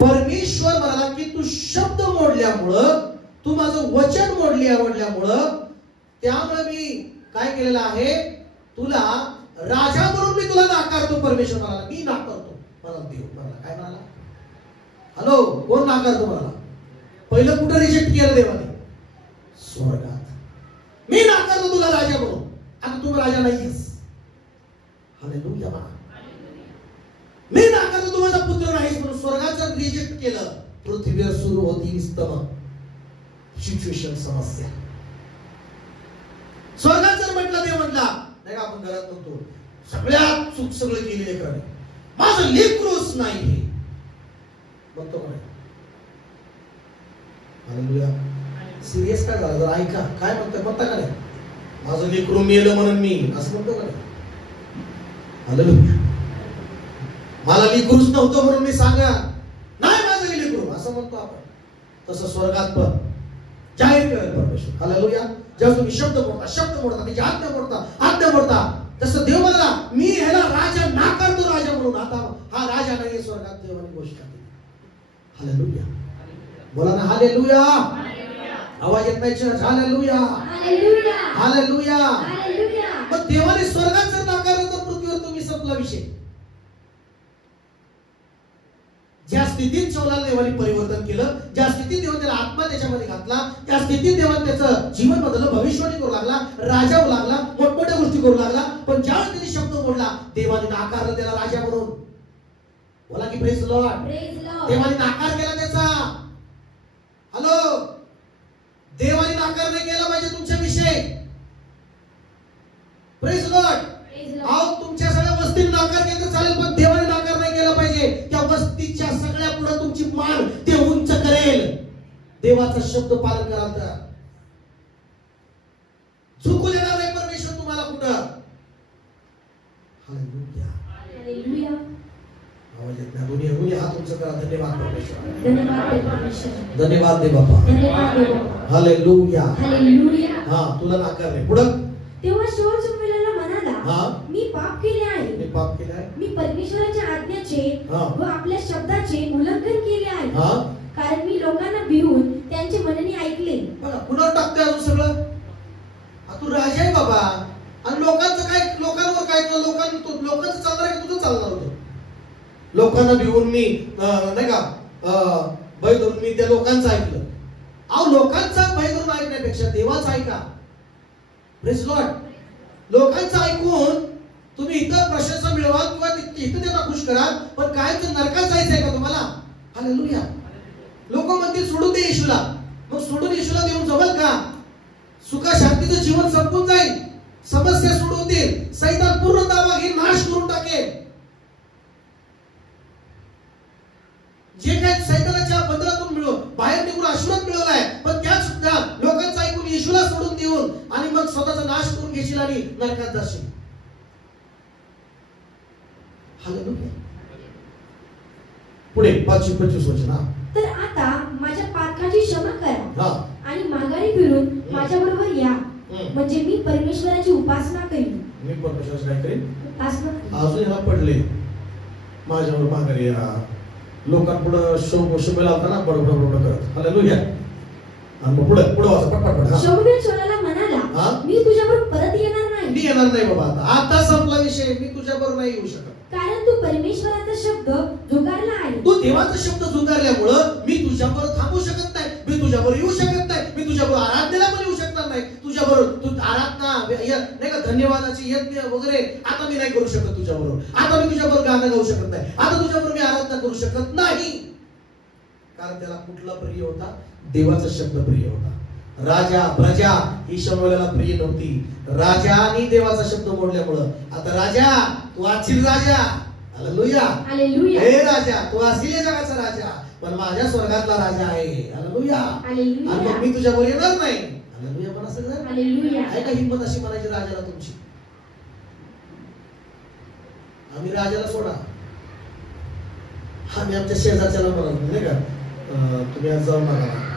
परमेश्वर म्हणाला की तू शब्द मोडल्यामुळं, तू माझं वचन मोडल्यामुळं, त्यामुळे मी काय केलेलं आहे, तुला राजा म्हणून मी तुला नाकारतो. परमेश्वर म्हणाला मी नाकारतो. मला देव म्हणाला, काय म्हणाला? हॅलो, कोण नाकारतो म्हणाला? पहिलं कुठं रिजेक्ट केलं देवाने? स्वर्गात. मी नाकारतो तुला राजा म्हणून. आता तू राजा नाहीस. हालेलुया. मी नाकारतो तू माझा पुत्र नाहीस म्हणून स्वर्गाचं रिजेक्ट केलं. पृथ्वीवर सुरू होती स्तम सिच्युएशन, समस्या. स्वर्गात जर म्हटलं, देव म्हटला नाही का, आपण घरात म्हणतो सगळ्यात चूक सगळं केलेले करावे, माझं लेकरूच नाही हे म्हणतो म्हणे. हालेलुया. सिरियस काय झालं? जरा ऐका. काय म्हणता का नाही? माझं लेकरू मेलं म्हणून मी असं म्हणतो का नाही? हालेलुया. मला लेकरूच नव्हतं म्हणून मी सांगा नाही माझं लेकरू असं म्हणतो आपण. तसं स्वर्गात पण जाहीर करेल परमेश्वर. हालेलुया. जेव्हा तुम्ही शब्द मोडता, त्याची आज्ञा मोडता, तसं देव म्हणाला मी ह्याला राजा नाकारतो राजा म्हणून. आता हा राजा नाही स्वर्गात देवाने घोषणा केली. हालेलुया. बोला ना हालेलुया. आवाज येत नाही? हालेलुया. हालेलुया. मग देवाने स्वर्गात जर नाकारलं तर पृथ्वीवर तुम्ही संपला विषय. ज्या स्थितीत शौलाला देवाने परिवर्तन केलं, ज्या स्थितीत देवाने त्याला आत्मा त्याच्यामध्ये घातला. त्या स्थितीत देवाने त्याचं जीवन बदललं, भविष्यवाणी करू लागला, राजा होऊ लागला, मोठमोठ्या गोष्टी करू लागला. पण ज्यावेळेस त्याने शब्द बोलला, देवाने नाकारलं त्याला राजा म्हणून. बोला की प्रेज लॉर्ड. देवाने नाकार केला त्याचा. हॅलो, देवाने नाकार नाही केला पाहिजे तुमच्याविषयी. Praise Lord. अहो, तुमच्या सगळ्या वस्तीने नाकार केला चालेल, पण देवाने नाकार नाही केला पाहिजे. त्या वस्तीच्या सगळ्या पुढे तुमची मान ते उंच करेल. देवाचा शब्द पालन कराल तर चुकू देणार नाही परमेश्वर तुम्हाला कुठं. हालेलुया. हालेलुया. आवाज येत नाही. दोन्ही हात उंच करा. धन्यवाद परमेश्वर. धन्यवाद दे बाबा. धन्यवाद दे बाबा. हालेलुया. हालेलुया. हा, तुला नाकार नाही. पुढं तेव्हा शौल समूएलला म्हणाला, मी पाप केले आहे. पाप केले आहे. मी परमेश्वराच्या आज्ञेचे व आपल्या शब्दाचे उल्लंघन केले आहे. कारण मी लोकांना भिवून त्यांचे म्हणणे ऐकले. बघा, पुन्हा टाकतोय अजून सगळं. तू राजा आहे बाबा, आणि लोकांचं काय, लोकांवर काय, लोकांचं चालणार आहे, तुझं चालणार होतं. लोकांना भिवून मी नाही का भय धरून मी त्या लोकांचं ऐकलं. अहो, लोकांचा भय धरून ऐकण्यापेक्षा देवाचं ऐका. Praise Lord. लोकांचं ऐकून तुम्ही इथं प्रशंसा मिळवाल किंवा इथं त्यांना खुश कराल, पण काय तर नरकात जायचंय का तुम्हाला? हालेलुया. लोक म्हणतील सोडून दे येशूला. मग सोडून येशूला देऊन जमल का? सुखा शांतीचं जीवन संपून जाईल, समस्या सोडून देईल, सैतान पूर्ण ताबा घेऊन नाश करून टाकेल. जे काय सैतानाच्या बंधनातून बाहेर निघून आशीर्वाद मिळवलाय, पण त्यात सुद्धा लोकांचं ऐकून येशूला सोडून देऊन आणि मग स्वतःचा नाश करून घेशील आणि नरकात जाशील. हालेलुया. पुढे 25 वचन. तर आता माझ्या पातकाची क्षमा करा आणि माघारी फिरून माझ्या बरोबर या, म्हणजे मी परमेश्वराची उपासना करीन. मी परमेश्वराची काय करीन? उपासना. अजून ह्याला पडले, माझ्यावर माघारी या. लोकांपुढे शुभ लावताना बडबड करत. हालेलुया. आणि मग पुढे वाचा पटपट. शमूएल शौलाला म्हणाला, मी तुझ्याबरोबर परत येणार नाही. मी येणार नाही बाबा. आता संपला विषय. मी तुझ्याबरोबर नाही येऊ शकत. कारण तू परमेश्वराचा शब्द झुगारला आहे. तू देवाचा शब्द झुगारल्यामुळं मी तुझ्याबरोबर थांबू शकत नाही, मी तुझ्याबरोबर येऊ शकत नाही, मी तुझ्याबरोबर आराधनेला पण येऊ शकणार नाही. तुझ्याबरोबर तू आराधना नाही का, धन्यवादाची यज्ञ वगैरे आता मी नाही करू शकत तुझ्याबरोबर. आता मी तुझ्याबरोबर गाणं गाऊ शकत नाही. आता तुझ्याबरोबर मी आराधना करू शकत नाही. कारण त्याला कुठला प्रिय होता? देवाचा शब्द प्रिय होता. राजा प्रजा ही शमूएलला प्रिय नव्हती. राजाने देवाचा शब्द मोडल्यामुळं आता राजा तू आशील राजा. हालेलुया. हालेलुया. हे राजा तू असील जगाचा राजा, पण माझ्या स्वर्गातला राजा आहे. हालेलुया. आणि मग मी तुझ्याबरोबर येणार नाही. हालेलुया. म्हणा सगळं. हालेलुया. आहे का हिंमत अशी म्हणायची राजाला तुमची? आम्ही राजाला सोडा. आम्ही आमच्या शेजारच्याला म्हणत नाही का, तुम्ही आज जाऊ नका,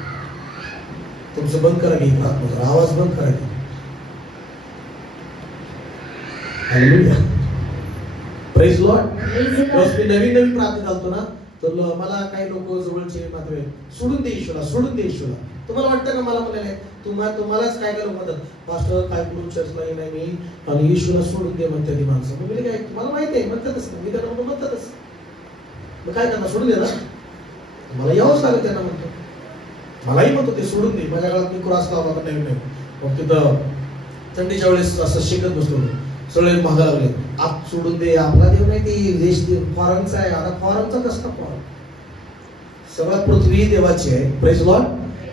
तुमचं बंद करा की आवाज बंद करा की. हालेलुया. Praise Lord. मी नवीन प्रार्थना घालतो ना, तर मला काही लोक जवळचे मात्र सोडून दे येशूला, सोडून दे येशूला. तुम्हाला वाटतं का मला म्हणाले तुम्हालाच काय काय लोक म्हणतात, पास्टर काय करून चर्चला नाही मी आणि येशूला सोडून दे म्हणते ती माणसं. मग काय तुम्हाला माहिती आहे म्हणतातच, मी त्यांना म्हणतातच. मग काय करणार? सोडून दे ना. मला यावंच लागेल त्यांना म्हणतो. मलाही म्हणतो ते सोडून दे. माझ्या काळात मी क्रॉस लावला पण नाही. मग तिथं थंडीच्या वेळेस असं शिकत बसतो, सगळे मागा लागले, आप सोडून दे, आपला देव नाही, ते देश फॉरेनचा आहे. आता फॉरेनचा कसला फॉरेन? सगळं पृथ्वी देवाची आहे. Praise Lord.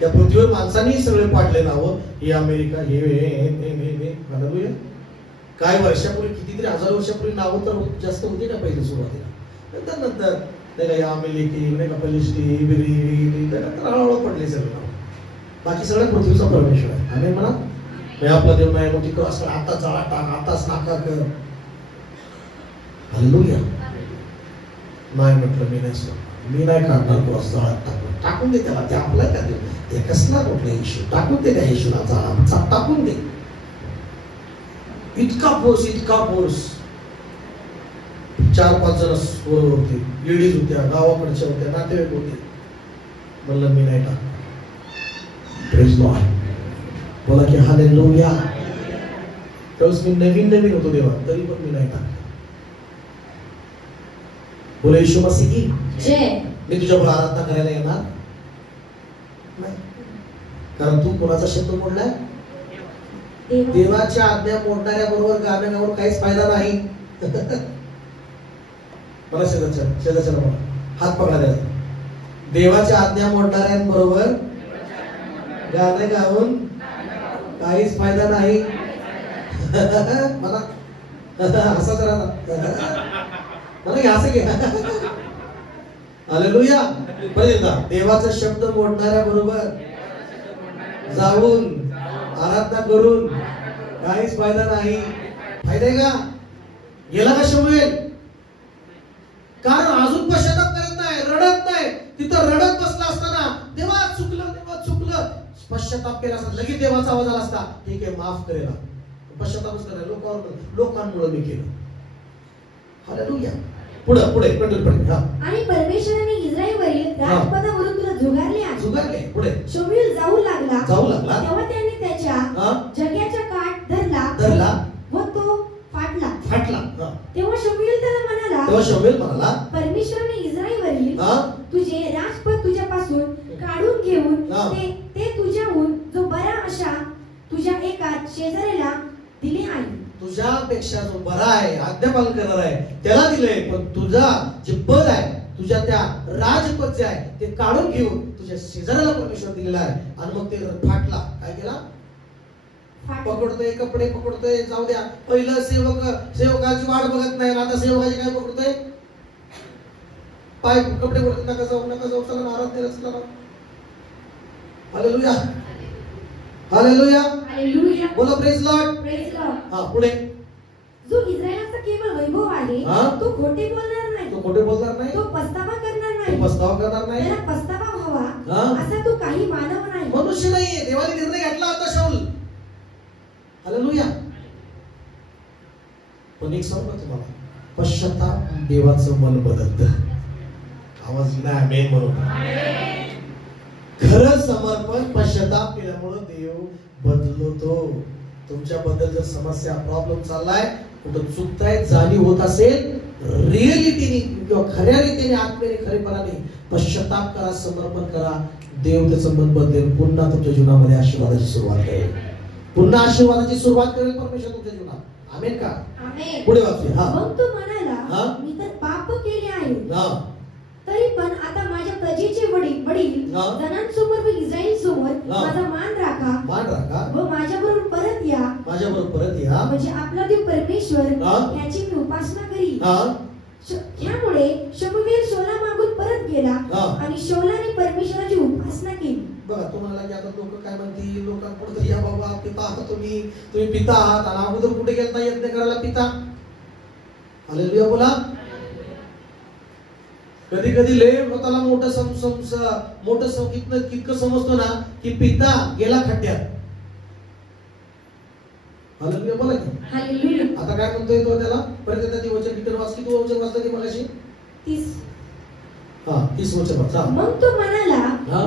या पृथ्वीवर माणसांनी सगळे पाडले नावं, हे अमेरिका, हे काय वर्षापूर्वी, कितीतरी हजार वर्षापूर्वी नावं तर जास्त होती का पहिले सुरुवातीला. नंतर नाही का या अमेरिकी, नाही का पलिस्टी, बिरी, त्यानंतर हळूहळू पडले सगळे नाव. बाकी सगळ्या पृथ्वीचा परमेश्वर आहे. आम्ही म्हणा आपला देव नाही, मग तिकडं असं आता जाळा टाक, आताच नाका कर. हालेलुया. नाही म्हटलं मी नाही काढणार क्रॉस जाळात टाकून दे त्याला. ते आपला का देव? ते कसला कुठला इशू? टाकून दे त्या येशूला जाळा, टाकून दे. इतका फोर्स. 4-5 जण बरोबर होते, लेडीज होत्या, गावाकडच्या होत्या, नातेवाईक होते. म्हणलं मी नाही टाकणार. Praise Lord. बोला की हालेलुया. त्यावेळेस मी नवीन होतो देवा, तरी पण मी नाही टाकणार. बोला येशू मसीह की जय. मी तुझ्याबरोबर आराधना करायला येणार नाही. कारण तू कोणाचा शब्द मोडलाय? देवाच्या आज्ञा मोडणाऱ्या बरोबर गाण्यावर काहीच फायदा नाही. मला शेजारच्या मला हात पकडा द्यायचा. देवाच्या आज्ञा मोडणाऱ्यांबरोबर गाणं गाऊन काहीच फायदा नाही. मला हसाच राहता मला हस घ्या. हालेलुया. देवाचा शब्द मोडणाऱ्या बरोबर जाऊन आराधना करून काहीच फायदा नाही. फायदा आहे का? गेला का शमूएल? कारण अजून पश्चाताप करत नाही, रडत नाही. तिथं रडत बसला असताना देवा चुकलं पश्चाताप केला असता, लगेच देवाचा आवाज आला असता, ठीक आहे माफ करेल. पश्चातापच करेल, लोकांमुळे मी केलं. हालेलुया. पुढे कंटिन्यू. आणि परमेश्वराने इस्रायलवरील राजपदावरून तुला झुगारले. पुढे शमूएल जाऊ लागला. तेव्हा त्याने त्याच्या जग्याचा काठ धरला व तो फाटला. तेव्हा शमूएल म्हणाला, परमेश्वराने इस्रायलवरील तुझे राजपद तुझ्यापासून काढून घेऊन ते तुझ्याहून जो बरा अशा तुझ्या एका शेजाऱ्याला दिले आहे. तुझ्यापेक्षा जो बरा आहे, आज्ञापालन करणार आहे, त्याला दिले. पण तुझा जे पद आहे, तुझ्या त्या राजपद जे आहे ते काढून घेऊन तुझ्या शेजाऱ्याला परमेश्वर दिलेला आहे. आणि मग ते फाटला. काय केला? पकडतोय, कपडे पकडतोय. जाऊ द्या, पहिलं सेवकाची वाट बघत नाही, आता सेवकाची काय पकडतोय? पाय कपडे पकडत, नका जाऊ चला नाराज नाही रचला. हालेलुया. हालेलुया. बोला प्रेज लॉर्ड. हा पुढे. जो इस्रायलाचा केवळ वैभव आहे, तो खोटे बोलणार नाही, तो पस्तावा करणार नाही, त्याला पस्तावा व्हावा असा तो काही मानव नाही. मनुष्य नाहीये. देवाने निर्णय घेतला आता शाऊल. हालेलुया. पण एक सांगू तुम्हाला, पश्चाताप देवाचं मन बदलतं. आवाज नाही आमेन म्हणून. खरं समर्पण पश्चाताप केल्यामुळे देव बदलतो. तुमच्याबद्दल जर समस्या प्रॉब्लेम चाललाय, कुठं चुकताय, जाणीव होत असेल, रिअलिटीने किंवा खऱ्या रीतीने आत्मेने खरेपणाने पश्चाताप करा, समर्पण करा. देव त्याचं मन बदलेल. पुन्हा तुमच्या जीवनामध्ये आशीर्वादाची सुरुवात करेल. परमेश्वर तुमच्या जीवनात. आमेन का? पुढे वाचूया. मग तो म्हणाला, मी तर पाप केले आहे, तरी पण आता माझ्या प्रजेचे वडील जनांसमोर व इस्रायल समोर माझा मान राखा व माझ्याबरोबर परत या, म्हणजे आपला देव परमेश्वर याची मी उपासना करी. ह्यामुळे शमूएल शौला मागून परत गेला आणि शौलाने परमेश्वराची उपासना केली. बघा, तुम्हाला की आता लोक काय म्हणतील, लोकांपुढे या बाबा पिता आहात तुम्ही पिता आहात, आणि अगोदर कुठे गेलता यज्ञ करायला पिता? हालेलुया बोला. कधी लय स्वतःला मोठं कितकं समजतो ना की पिता गेला खड्ड्यात. हालेलुया बोला की. हालेलुया. आता काय म्हणतोय तो त्याला? परत एकदा ती वचन डिटेल वाच की. तो वचन वाचलं की मगाशी 30 वचन वाचा. मग तो म्हणाला,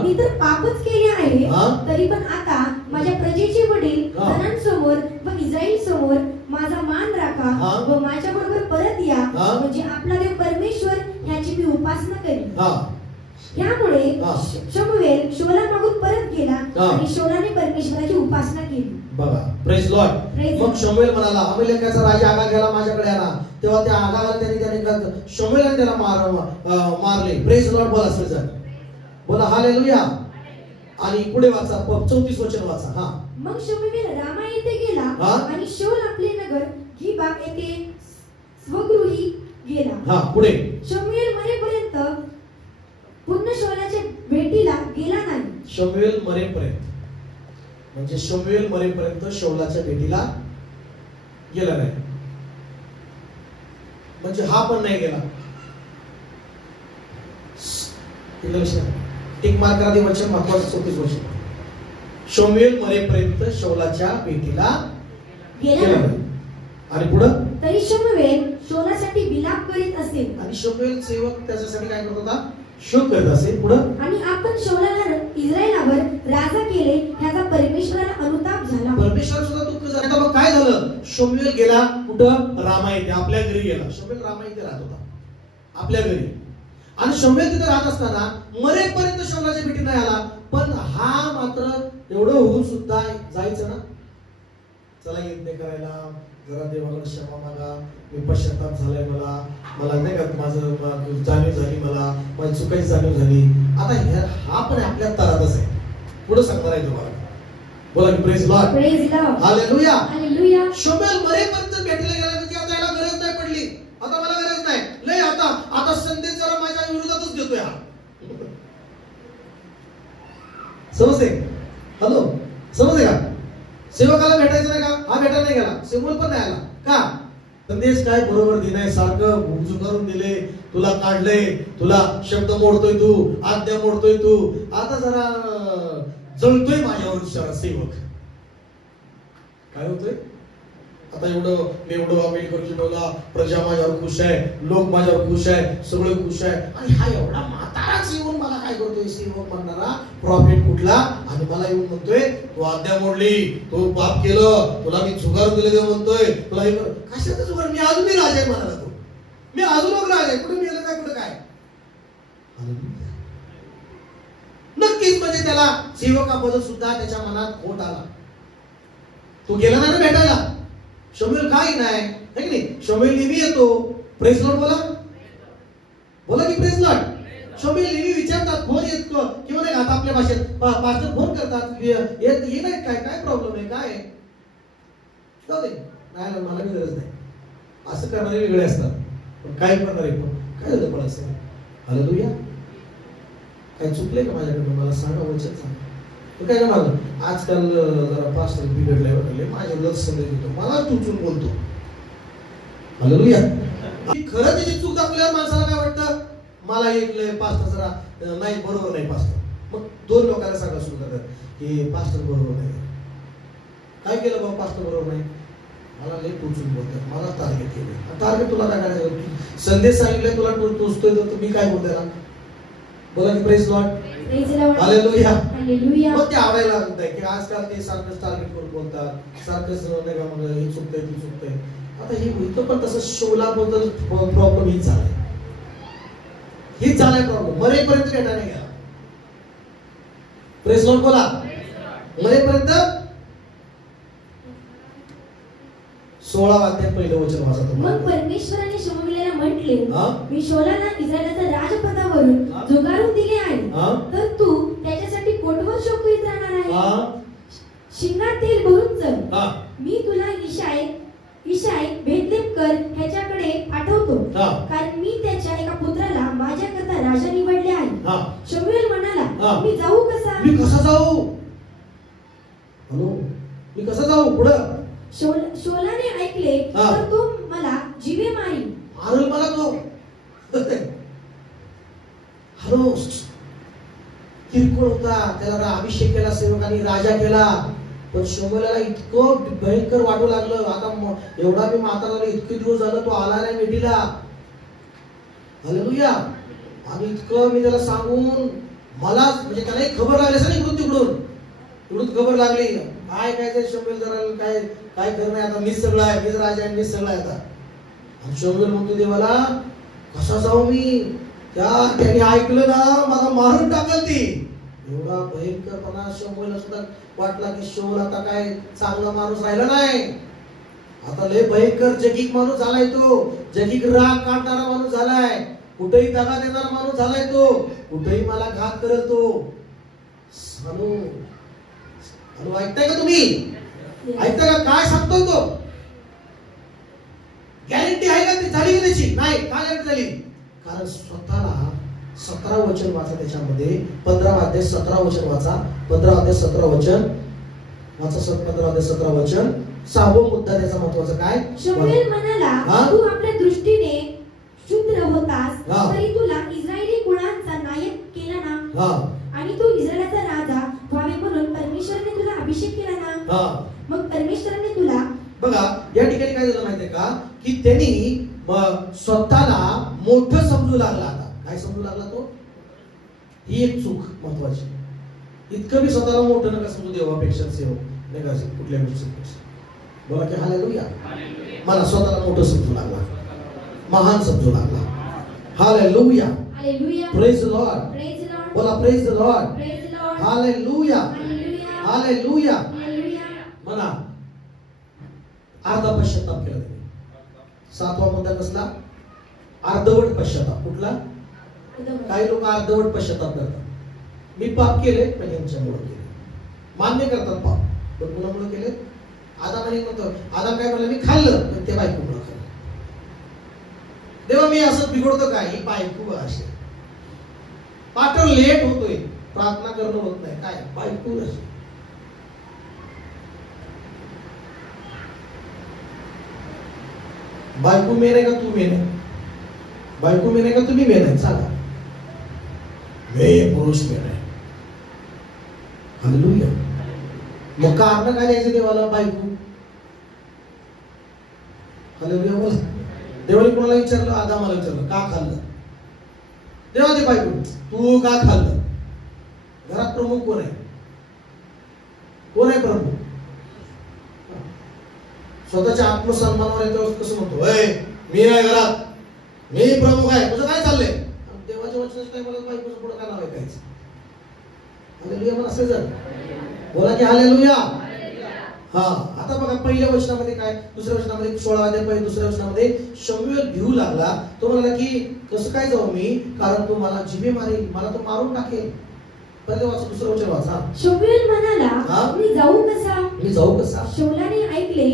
मी तर पापच केले आहे, तरी पण आता माझ्या प्रजेचे वडील जनांसमोर व इस्रायल समोर माझा मान राखा व माझ्या बरोबर परत या, म्हणजे आपला देव परमेश्वर ह्याची मी उपासना करीन. ह्यामुळे शमूएल शौला मागून परत गेला आणि शौलाने परमेश्वराची उपासना केली. बघा, प्रेज लॉर्ड. मग शमूएल म्हणाला, अमेलेकाचा राजा आगाग गेला माझ्याकडे आला. तेव्हा त्या आगागाला त्याने शमूएलने त्याला मारले. प्रेज लॉर्ड बोला सर, बोला हालेलुया. आणि पुढे वाचा 34 वचन वाचा. मग शमूएल रामा येथे गेला आणि शौल आपले नगर गिबा येथे स्वगृही गेला. पुढे शमूएल मरेपर्यंत पुन्हा शौलाच्या भेटीला गेला नाही. शमूएल मरेपर्यंत, म्हणजे शमूएल मरेपर्यंत शौलाच्या भेटीला गेला नाही. म्हणजे हा पण नाही गेला. टिक मार्क करा. वचन महत्वाचं 34 वचन. शमूएल मरेपर्यंत शौलाच्या भेटीला गेला नाही. आणि पुढे तरी शमूएल शौलासाठी विलाप करीत असेल. आणि शमूएल सेवक त्याच्यासाठी काय करत होता? शोक करत असेल. पुढे आणि आपण शौलाला इस्रायलावर राजा केले, ह्याचा परमेश्वराला अनुताप झाला. परमेश्वर सुद्धा दुःख झाला. मग काय झालं? शमूएल गेला कुठं? रामा येथे, आपल्या घरी गेला. शमूएल रामा येथे राहत होता आपल्या घरी. आणि शमूएल तिथे राहत असताना मरेपर्यंत शौलाच्या भेटीला नाही आला, पण हा मात्र एवढं होऊन सुद्धा जायचं ना, चला यज्ञ करायला, जरा देवाकडे क्षमा मागा, मी पश्चाताप झालाय, मला नाही का माझं जाणीव झाली, मला माझी चुकाची जाणीव झाली. आता हा पण आपल्या तरातच आहे. पुढे सांगणार आहे तुम्हाला. बोला की praise Lord, praise Lord, hallelujah, hallelujah. शमूएल मरेपर्यंत भेटायला गेला म्हणजे आता याला गरज नाही पडली, आता मला गरज नाही, लय आता संदेश जरा माझ्या विरोधातच देतोय हा. समजते? हॅलो, समजते का? सेवकाला भेटायचं नाही का? हा भेटायला नाही गेला, शमूएल पण नाही आला का? संदेश काय बरोबर दिनाय, सारखं झुकारून दिले, तुला काढले, तुला शब्द मोडतोय तू, आज्ञा मोडतोय तू, आता जरा जळतोय माझ्यावर सेवक. काय होतोय आता? एवढं अमेरिकन शिकवला, प्रजा माझ्यावर खुश आहे, लोक माझ्यावर खुश आहे, सगळे खुश आहे, आणि हा एवढा म्हाताराच येऊन मला काय करतोय, सेवक म्हणणारा प्रॉफिट कुठला, आणि मला येऊन म्हणतोय तू आज्ञा मोडली, तू पाप केलं, तुला मी झुगार दिले देव म्हणतोय, तुला हे कशाचं झुगार? मी अजूनही राजा आहे म्हणाला तो, मी अजून राजा आहे, कुठे गेलं काय, कुठे काय? नक्कीच म्हणजे त्याला सेवकाबद्दल सुद्धा त्याच्या मनात खोट आला. तो गेला नाही ना भेटायला. शमूएल काय नाही, है की नाही? शमूएल नेहमी येतो. प्रेज लॉर्ड बोला, बोला की प्रेज लॉर्ड. शमूएल नेहमी विचारतात, फोन येतो किंवा नाही, आता आपल्या भाषेत पास्टर फोन करतात, ये नाही काय प्रॉब्लेम आहे, काय जाऊ दे, नाही मला मी गरज नाही. असं करणारे वेगळे असतात, पण काय करणारे काय झालं पण असं. हालेलुया. काय चुकलंय का माझ्याकडे? मला सांगा, वचन सांगा. काय करणार? आजकाल जरा पास्टर बिघडलाय वगैरे, माझ्याबद्दल संदेश देतो, मला टुचून बोलतो. हालेलुया. खरं त्याची चूक दाखवल्यावर माणसाला काय वाटतं? मला ऐकलंय पास्टर जरा नाही, बरोबर नाही पास्टर. मग दोन लोकांना सांगा सुरू करतात की पास्टर बरोबर नाही. काय केलं बाबा पास्टर बरोबर नाही? मला लय टुचून बोलतात, मला टार्गेट केलं. टार्गेट तुला काय करायचं? संदेश सांगितलं तुला टुचतोय तर मी काय बोलतोय ना? बोला की प्रेज लॉर्ड, हालेलुया. हालेलुया. मग ते आवडायला लागतंय की आजकाल ते सारखं टार्गेट करून बोलतात, सारखं नाही का, मग हे चुकतंय ती चुकतंय. आता हे इथं पण तसं शोला बद्दल प्रॉब्लेम हीच झालाय, हीच झालाय प्रॉब्लेम. मरेपर्यंत भेटा नाही गेला. प्रेज लॉर्ड बोला, मरेपर्यंत. 16 अध्याय पहिलं वचन वाचा तुम्हाला. मग परमेश्वराने शमूएलला म्हटले, मी शौलाला इस्रायलाच्या राजपदावरून झुगारून दिले आहे, तर तू त्याच्यासाठी कोटवर शोकवीत जाणार आहे. शिंगात तेल भरून चल. मी तुला इशाय बेथलेहमकर ह्याच्याकडे पाठवतो, कारण मी त्याच्या एका पुत्राला माझ्याकरता राजा निवडले आहे. शमूएल म्हणाला, मी जाऊ कसा? मी कसा जाऊ? हॅलो, मी कसा जाऊ? पुढं शौलाने ऐकले तर तो मला जीवे मारी. मारेल मला तो. हॅलो, किरकोळ होता, त्याला अभिषेक केला सेवकांनी, राजा केला. पण शमूएलला इतकं भयंकर वाटू लागलं, आता एवढा मी म्हातारा, इतके दिवस झालं तो आला नाही भेटीला. हालेलुया. आणि इतकं मी त्याला सांगून मला म्हणजे त्याला खबर लागली असं इकडून तिकडून खबर लागली. काय शमूएल जरा काय करणार आता, मीच सगळं आहे, मीच राजा आहे, मीच सगळं आहे आता. आणि शमूएल म्हणतो देवाला, कसा जाऊ मी? त्याने ऐकलं ना मला मारून टाकल ती. एवढा भयंकरपणा शमूएलला सुद्धा वाटला की शौल आता काय चांगला माणूस राहिला नाही, आता लय भयंकर जगीक माणूस झालाय तो, जगीक राग काढणारा माणूस झालाय, कुठेही दगा देणारा माणूस झालाय तो, कुठेही मला घात करेल तो. हॅलो, ऐकताय का तुम्ही? ऐकताय का काय सांगतोय तो? गॅरंटी आहे का ती झाली की त्याची? नाही. का गॅरंटी झाली? कारण स्वतःला 17 वचन वाचा, त्याच्यामध्ये 15 अध्याय 17 वचन वाचा, 15 अध्याय 17 वचन वाचा, 15 अध्याय 17 वचन. 6वा मुद्दा त्याचा महत्वाचा काय? शमूएल म्हणाला, तू आपल्या दृष्टीने शुद्ध होतास, तरी तुला इस्रायली कुळांचा नायक केला ना, आणि तू इस्रायलचा राजा व्हावे म्हणून परमेश्वराने तुला अभिषेक केला ना. मग परमेश्वराने तुला, बघा या ठिकाणी काय झालं माहितीये का, की त्यांनी स्वतःला मोठं समजू लागला. आता काय समजू लागला तो? ही एक चूक महत्वाची. इतकं मी स्वतःला मोठं नका समजू देवापेक्षा, सेवक नाही का कुठल्या गोष्टीपेक्षा. बोला की हालेलुया. मला स्वतःला मोठं समजू लागला, महान समजू लागला. Hallelujah. Hallelujah. Praise Lord. Praise Lord. बोला praise the Lord. Praise the Lord. Hallelujah. Hallelujah. Hallelujah. Hallelujah. म्हणा अर्धा पश्चाताप केला त्यांनी. 7वा मुद्दा कसला? अर्धवट पश्चाताप. कुठला? काही लोक अर्धवट पश्चाताप करतात. मी पाप केले पण यांच्यामुळे केले. मान्य करतात पाप पण कुणामुळे केले? आदामाने म्हणतो, आदाम काय म्हणलं? मी खाल्लं पण ते बायकोमुळे खाल्लं. देवा मी असं बिघडतो काय? ही बायको अशी पाठव लेट होतोय, प्रार्थना करणं होत नाही. काय बायको अशी. बायको मेन आहे का तू मेन आहे? बायको मेन आहे का तुम्ही मेन आहे? सांगा. मी पुरुष मेन आहे. हालेलुया. मग कारण काय द्यायचं देवाला? बायको. हालेलुया. बोला. देवाने कोणाला विचारलं? आदामाला विचारलं, का खाल्लं? देवा ते बायको, तू का खाल्लं? घरात प्रमुख कोण आहे? कोण आहे प्रमुख? स्वतःच्या आत्मसन्मानावर येतो कसं म्हणतो, मी नाही घरात, मी प्रमुख आहे, तुझं काय चाललंय? देवाच्या वचनाचं काय बोलत? बायकोचं पुढं का नाव ऐकायचं? हालेलुया. म्हणा सगळं बोला की हालेलुया. हा. आता बघा पहिल्या वचनामध्ये काय, दुसऱ्या वचनामध्ये 16 अध्याय दुसऱ्या वचनामध्ये शमूएल भिवू लागला. तो म्हणाला की कसं काय जाऊ मी, कारण तो मला जिभे मारेल, मला तो मारून टाकेल. पहिले वाचा, दुसरं वचन वाचा. शमूएल म्हणाला, मी जाऊ कसा? मी जाऊ कसा? शौलाने ऐकले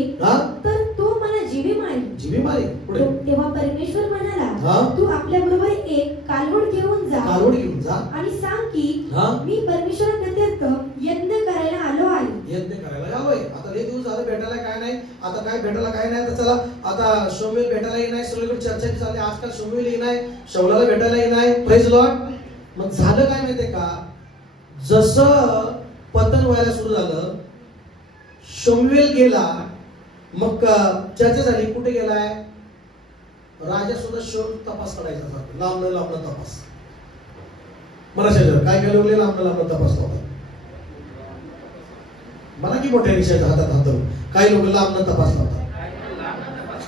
तर तो मला जिवे मारेल. जिवे मारेल. पुढे तेव्हा परमेश्वर म्हणाला, तू आपल्या बरोबर एक कालवड घेऊन जा. कालवड घेऊन जा आणि सांग की मी परमेश्वराव्यतिरिक्त यज्ञ करायला आलो आहे. यज्ञ करायला आलोय. आता लय दिवस झाले भेटायला काय नाही. आता काय भेटायला काय नाही. तर चला आता शमूएल भेटायला येणार, सगळीकडे चर्चा चालली. आजकाल शमूएल येणार, शौलाला भेटायला येणार. Praise Lord. मग झालं काय माहितीये का, जसं पतन व्हायला सुरू झालं, शमूएल गेला. मग चर्चा झाली, कुठे गेलाय? राजा सुद्धा शोध तपास करायचा, लांब तपास. काय केलं? लांब तपास लावतात. मला की मोठ्या रिक्षाच्या हातात हात, काही लोक लांब तपास लावतात,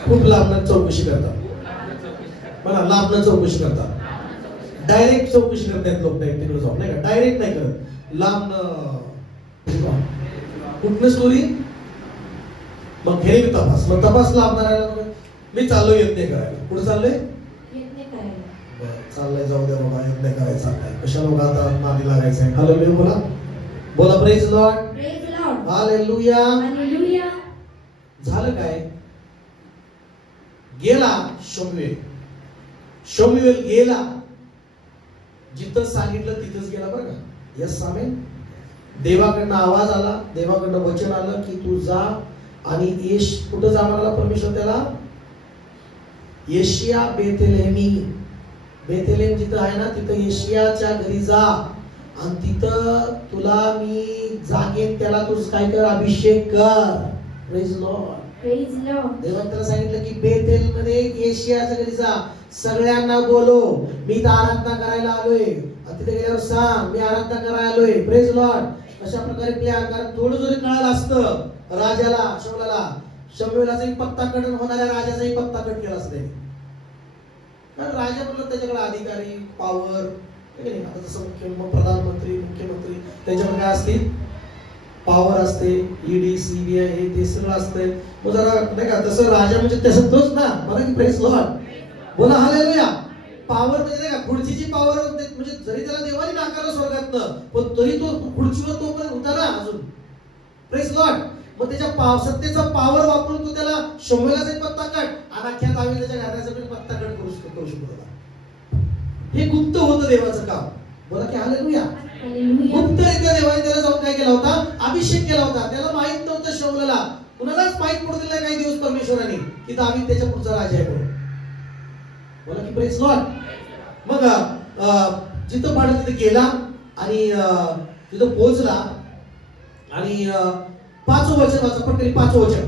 खूप लांब चौकशी करतात. मला लांब चौकशी करतात. डायरेक्ट चौकशी करतात लोक, तिकडे जाऊन नाही का, डायरेक्ट नाही करत, लांब कुठनं स्टोरी. मग हे तपास, मग तपास लांब. मी चाललोय यज्ञ करायला. कुठे चाललोय? यज्ञ करायला. चाललंय, जाऊ द्या बाबा, यज्ञ करायचा काय, कशाला बघा आता नादी लागायचंय. हालेलुया. बोला. बोला praise Lord. Praise Lord. Hallelujah. Hallelujah. झालं काय? गेला शमूएल. शमूएल गेला, जिथं सांगितलं तिथंच गेला. बरं का? Yes amen. देवाकडनं आवाज आला, देवाकडनं वचन आलं की तू जा आणि कुठं जा म्हणाला परमेश्वर त्याला? येशिया बेथलेहमी. बेथलेहम जिथं आहे ना, तिथं येशियाच्या घरी जा आणि तिथं तुला मी जागेन, त्याला तू काय कर? अभिषेक कर. Praise Lord. Praise Lord. देवाने त्याला सांगितलं की बेथेल मध्ये येशियाच्या घरी जा, सगळ्यांना बोलो मी इथं आराधना करायला आलोय. तिथे गेल्यावर सांग मी आराधना करायला आलोय. Praise Lord. अशा प्रकारे प्लॅन. कारण थोडं जरी कळालं असतं राजाला, शमूएलला, शमूएलाचाही पत्ता कट होणाऱ्या राजाचाही पत्ता कट केला असते. कारण राजा म्हटलं त्याच्याकडे अधिकारी, पॉवर. आता जसं प्रधानमंत्री, मुख्यमंत्री, त्यांच्याकडे काय असते? पॉवर असते, ईडी, सीबीआय, हे ते सगळं असते. मग जरा नाही का, तसं राजा म्हणजे तसं तोच ना. मला की प्रेज लॉर्ड. बोला हालेलुया. पॉवर म्हणजे नाही का, खुर्चीची पॉवर. म्हणजे जरी त्याला देवाने नाकारलं स्वर्गातनं, पण तरी तो खुर्चीवर तोपर्यंत होता ना अजून. Praise Lord. मग त्याच्या सत्तेचा पॉवर वापरून तो त्याला शमूएलाचा पत्ता कट आणि अख्ख्या दावीदाच्या घराण्याचा पत्ता कट करू शकत होता. हे गुप्त होतं देवाचं काम. बोला की हालेलुया. गुप्तरित्या देवाने त्याला जाऊन काय केला होता? अभिषेक केला होता. त्याला माहित नव्हतं शमूएलाला, कुणालाच माहित पडू दिलं काही दिवस परमेश्वराने की दावीद त्याच्या पुढचा राजा आहे म्हणून. बोला की प्रेज लॉर्ड. मग जिथं पाडा तिथे गेला आणि तिथं पोहोचला आणि 5वं वचन वाचा पटकन. 5वं वचन.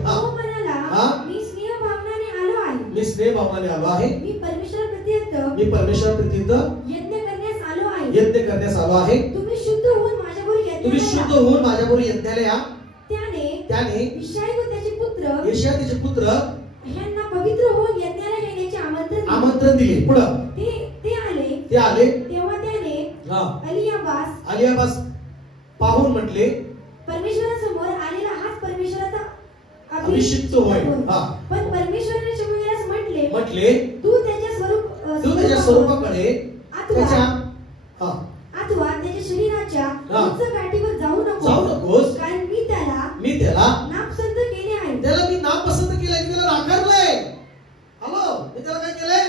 मी स्नेह भावनाने आलो आहे. मी स्नेह भावनाने आलो आहे. मी परमेश्वराव्यतिरिक्त यज्ञ करण्यास आलो आहे. यज्ञ करण्यास आलो आहे. तुम्ही शुद्ध होऊन माझ्याबरोबर यज्ञाला या. त्याने यशाया व त्याचे पुत्र ह्यांना पवित्र होऊन यज्ञाला येण्याचे आमंत्रण दिले. पुढे ते आले. तेव्हा त्याने अलियाबास पाहून म्हटले, परमेश्वरासमोर आलेला हाच परमेश्वराचा अभिषिक्त होय. पण परमेश्वराने शमूएलास म्हटले, तू त्याच्या स्वरूपाकडे अथवा त्याच्या शरीराच्या उंच गाठीवर जाऊ नकोस, कारण मी त्याला नापसंत केले आहे. त्याला मी नापसंत केलंय, मी त्याला नाकारलंय. हॅलो, मी त्याला काय केलंय?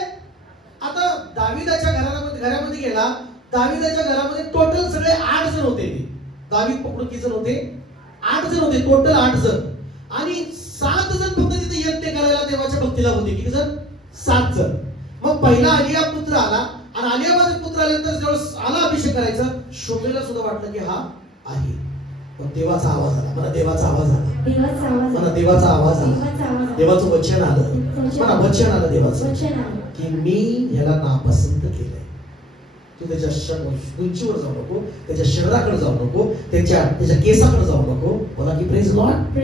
आता दाविदाच्या घरामध्ये गेला. दाविदाच्या घरामध्ये टोटल सगळे 8 जण होते. दावीद पकडून किती जण होते? 8 जण होते, टोटल 8 जण. आणि 7 जण फक्त तिथे यज्ञ करायला देवाच्या भक्तीला होते. किती जण? 7 जण. मग पहिला अलिया पुत्र आला, आणि अलियाबाचे पुत्र आल्यानंतर जेव्हा आला अभिषेक करायचा, शोभेला सुद्धा वाटलं की हा आहे. पण देवाचा आवाज आला. मला देवाचा आवाज आला. मला देवाचा आवाज आला. देवाचं वचन आलं. मला वचन आलं देवाचं की मी ह्याला नापसंत केलंय. तू त्याच्या उंचीवर जाऊ नको, त्याच्या शरीराकडे जाऊ नको, त्याच्या केसाकडे जाऊ नको. बोला की प्रेज लॉर्ड,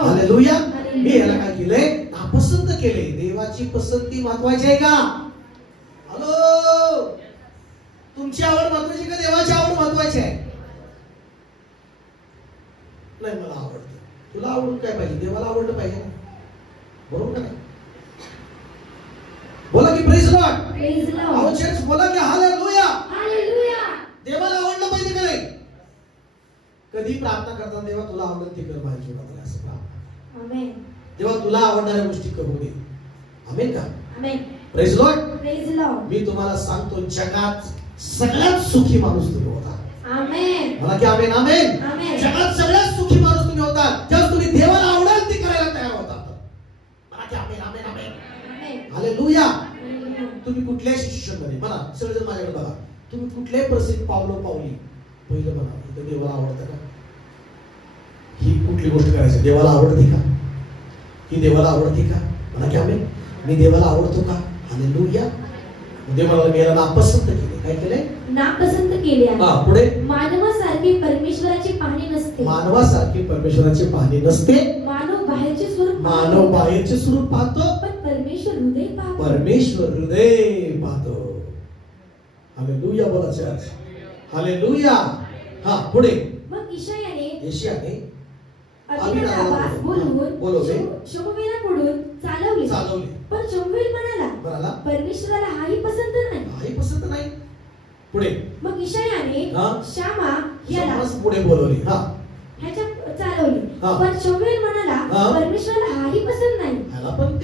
हालेलुया. मी ह्याला काय केलंय? नापसंत केलंय. देवाची पसंती महत्वाची आहे का? हॅलो, तुमची आवड महत्वाची का देवाची आवड महत्वाची आहे? नाही, मला आवडतं. तुला आवडून काय पाहिजे? देवाला आवडलं पाहिजे ना, बरोबर का? बोला की प्रेज लॉर्ड. चर्च बोला की हालेलुया. देवाला आवडलं पाहिजे का नाही? कधी प्रार्थना करताना देवा तुला आवडत ते कर माझ्या जीवनात, असं प्रार्थना. देवा तुला आवडणाऱ्या गोष्टी करू दे. आमेन का? Praise Lord. मी तुम्हाला सांगतो, जगात सगळ्यात सुखी माणूस तुम्ही होता. मला की आमेन. आमेन. जगात सगळ्यात सुखी माणूस तुम्ही होता जेव्हा तुम्ही देवाला आवडेल ते करायला तयार होता. मला की आमेन. आमेन. आमेन. हालेलुया. तुम्ही कुठल्याही शिक्षणामध्ये म्हणा, सगळेजण माझ्याकडे बघा, तुम्ही कुठल्याही परिस्थितीत पावली पहिलं म्हणा, इथं देवाला आवडतं का? ही कुठली गोष्ट करायची? देवाला आवडते का? ही देवाला आवडते का? म्हणा की आमेन. मी देवाला आवडतो का? हालेलुया. देवाला मी याला नापसंत केले. काय केले? नापसंत केले. पुढे, मानवासारखी परमेश्वराची पाहणी नसते. मानवासारखी परमेश्वराची पाहणी नसते. मानव बाहेरचे स्वरूप पाहतो, पण परमेश्वर हृदय पाहतो. परमेश्वर हृदय पाहतो. हालेलुया. बोला चर्च, हालेलुया. पुढे, मग यशायाने अभिनदाबास बोलवले, शमूएलाकडून चालवले. पण शमूएल म्हणाला, परमेश्वराला हाही पसंत नाही. पुढे, मग यशायाने शामा याला पुढे बोलवले, ह्याच्या चालवले. पण शमूएल म्हणाला, परमेश्वराला हाही पसंत नाही. ह्याला पण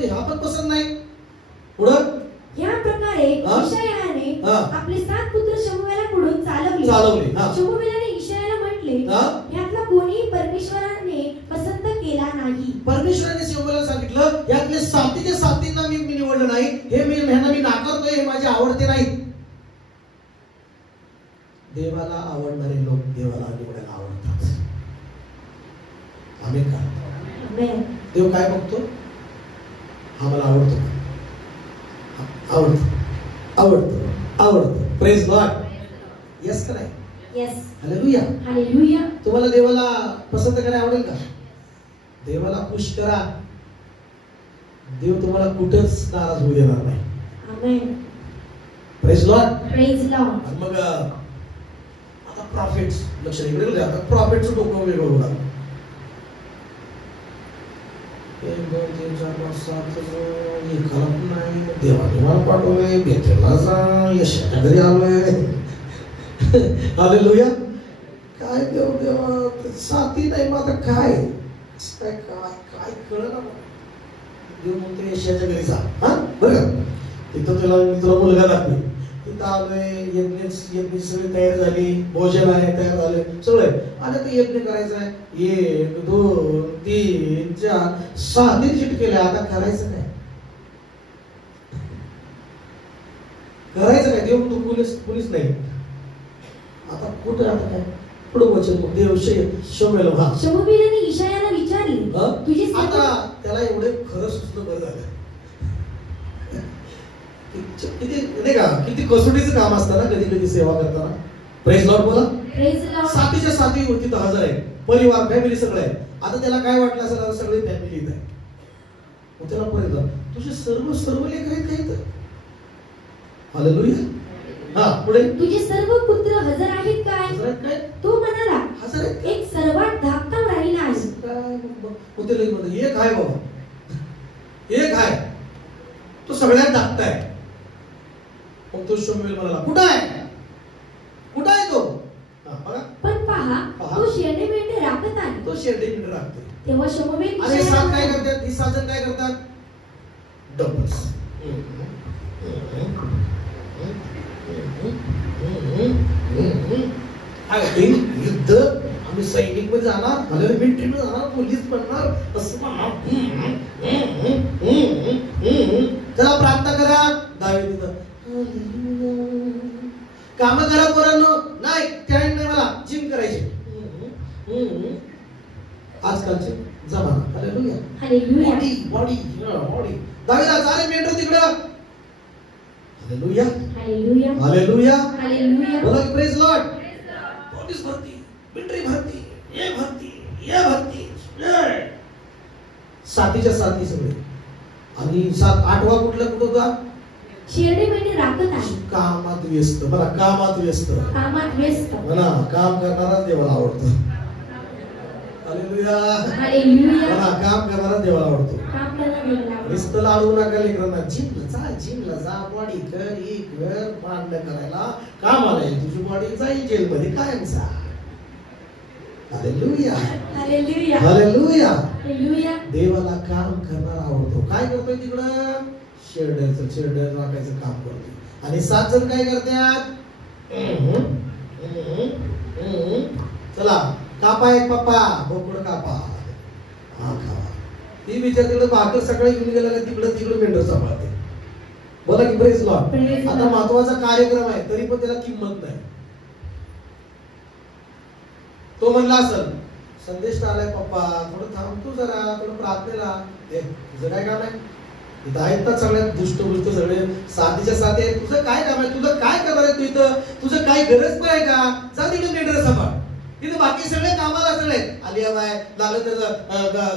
ते हा पण पसंत नाही. पुढे, या प्रकारे यशायाने आपले 7 पुत्र शमूएलाकडून चालवले. शमूएलाने यशायाला म्हटले, यातला कोणी परमेश्वराने पसंत केला नाही. परमेश्वराने शमूएलाला सांगितलं, यातले 7 मी निवडलं नाही. हे ह्यांना मी नाकारतोय, हे माझे आवडते नाही. देवाला आवडणारे लोक देवाला निवडायला आवडतात. आमेन का? देव काय बघतो? हा मला आवडतो. आवडतो. Praise Lord. यस का नाही? यस. हालेलुया. तुम्हाला देवाला पसंत करायला आवडेल का? देवाला खुश करा. देव तुम्हाला कुठंच नाराज होऊ देणार नाही. आमेन. Praise Lord. मग आता प्रॉफिट्स, लक्ष इकडे द्या. प्रॉफिटचं डोकं वेगळं होणार. 1 2 3 4 5 7 एकाला नाही. देवाने मला पाठवलंय, बेतेला जा, यशाच्या घरी आलोय. हालेलुया. काय देवा 7 नाही. मग आता काय कळलं ना? देव म्हणतो यशाच्या घरी जा. बरं का? तिथं तुला मुलगा दाखवेल. तिथं आलोय, यज्ञ सगळी तयार झाली, भोजन आहे तयार झाले सगळं. आता ते यज्ञ करायचं आहे. 1 2 3 4 6 चिट केले. आता करायचं काय? देव म्हणतो पोलीस नाही. आता कुठं? आता काय पुढे वचन देव शमूएलाने यशायाला विचारले, तुझी आता त्याला एवढे खरं सुचलं. बरं झालं. किती कसोटीचं काम असतं ना कधी सेवा करताना. Praise Lord. बोला. 7च्या 7 हजर आहे. परिवार, फॅमिली सगळं आहे. आता त्याला काय वाटलं असेल, सगळी फॅमिली इथं आहे. मग त्याला परत तुझे सर्व लेख आहेत. हालेलुया. पुढे तुझे सर्व पुत्र हजर आहेत काय? तो म्हणाला हजर आहेत. एक सर्वात धाकटा राहिला आहे. एक आहे बाबा, एक आहे तो सगळ्यात धाकटा आहे. मग तो शमूएल म्हणाला कुठं आहे, कुठं आहे तो? पण पहा तो शेंडे मेंढे राखत आहे. तो शेंडे मेंढे राखतो. तेव्हा शमूएल आणि सात काय करतात, ही सात जण काय करतात? डबल्स. युद्ध आम्ही सैनिक मध्ये जाणार, मिलिटरी मध्ये जाणार, पोलीस बनणार, असं जरा प्रार्थना करा. दावीद काम करा पोरांनो, नाही टॅलेंट नाही मला, जिम करायचे. आजकालचे जमाना. Hallelujah, hallelujah. बॉडी दावीदा चाले मेंढर तिकडं. Hallelujah, hallelujah, hallelujah, hallelujah. बोला की प्रेज लॉर्ड. पोलीस भरती, मिलिटरी भरती, ये भरती, ये भरती, साथीच्या साथी सगळे. आणि 7-8वा कुठला कुठं होता? शेरडे मेंढे राखत आहे. कामात व्यस्त. मला कामात व्यस्त, कामात व्यस्त. मला काम करणारा देवाला आवडतो. Hallelujah, hallelujah. मला काम करणारा देवाला आवडतो. काम करणारा देवाला आवडतो. नुसतं लाडू नका लेकरांना. जिमला जा, बॉडी कर, ही कर, मांडणं करायला कामाला येईल. तुझी बॉडी जाईल जेलमध्ये कायमचा. Hallelujah, hallelujah, hallelujah, hallelujah. देवाला काम करणारा आवडतो. काय करतोय तिकडं? शेरडे राखायचं काम करतो. आणि 7 जण काय करतात? चला कापा एक पप्पा, बोकड कापा, हा खावा. ती विचार तिकडे भाकर सगळं घेऊन गेला का तिकडे मेंढर सांभाळते. बोला की प्रेज लॉर्ड. आता महत्वाचा कार्यक्रम आहे तरी पण त्याला किंमत नाही. तो म्हणला असेल संदेश आलाय पप्पा, थोडं थांबतो जरा, थोडं प्रार्थनेला. तुझं काय काम आहे? इथं आहेत ना सगळ्यात दुष्ट सगळे साथीच्या साथी आहेत. तुझं काय काम आहे? तुझं काय करणार आहे तू इथं? तुझं काय गरज नाही का? जा तिकडे मेंढर सांभाळ. तिथे बाकी सगळे कामाला सगळे आलिया बाय लागलं तर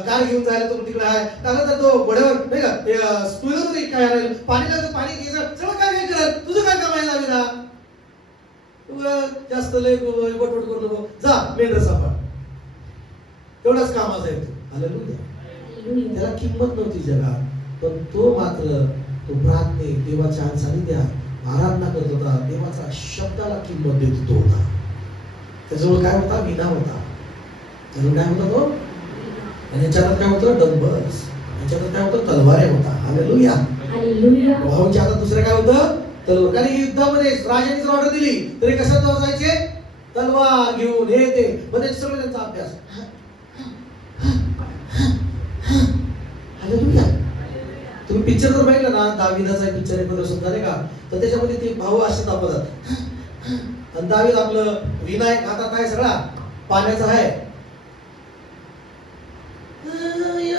कार घेऊन जायला तो तिकडे आहे, लागलं तर तो घोड्यावर नाही का स्कूलवर काय राहील, पाणीला तर पाणी घ्यायचं, सगळं काय काय करत. तुझं काय काम आहे? दावीदा तू जास्त लय बटवट करू नको, जा मेंढर सांभाळ. तेवढाच कामाचा आहे तू. हालेलुया. त्याला किंमत नव्हती जगात, पण तो मात्र तो प्रार्थने देवाच्या सानिध्यात आराधना करत होता. देवाचा शब्दाला किंमत देत होता. त्याच्याजवळ काय होता? विना होता. त्याजवळ काय होता तो? आणि याच्यात काय होतं? डंबल्स. याच्यात काय होतं? तलवार होता. Hallelujah, hallelujah. भाऊंच्या हातात दुसरं काय होतं? तलवार. कारण युद्धामध्ये राजाने जर ऑर्डर दिली तरी कशात जायचे? तलवार घेऊन, हे ते. म्हणजे सगळं त्यांचा अभ्यास. हालेलुया. तुम्ही पिक्चर जर बघितला ना, दावीदाचा पिक्चर एक समजा नाही का, तर त्याच्यामध्ये ते भाऊ असे दाखवतात. आणि दावीद आपलं विनायक हातात आहे, सगळा पाण्याचा आहे. Hallelujah,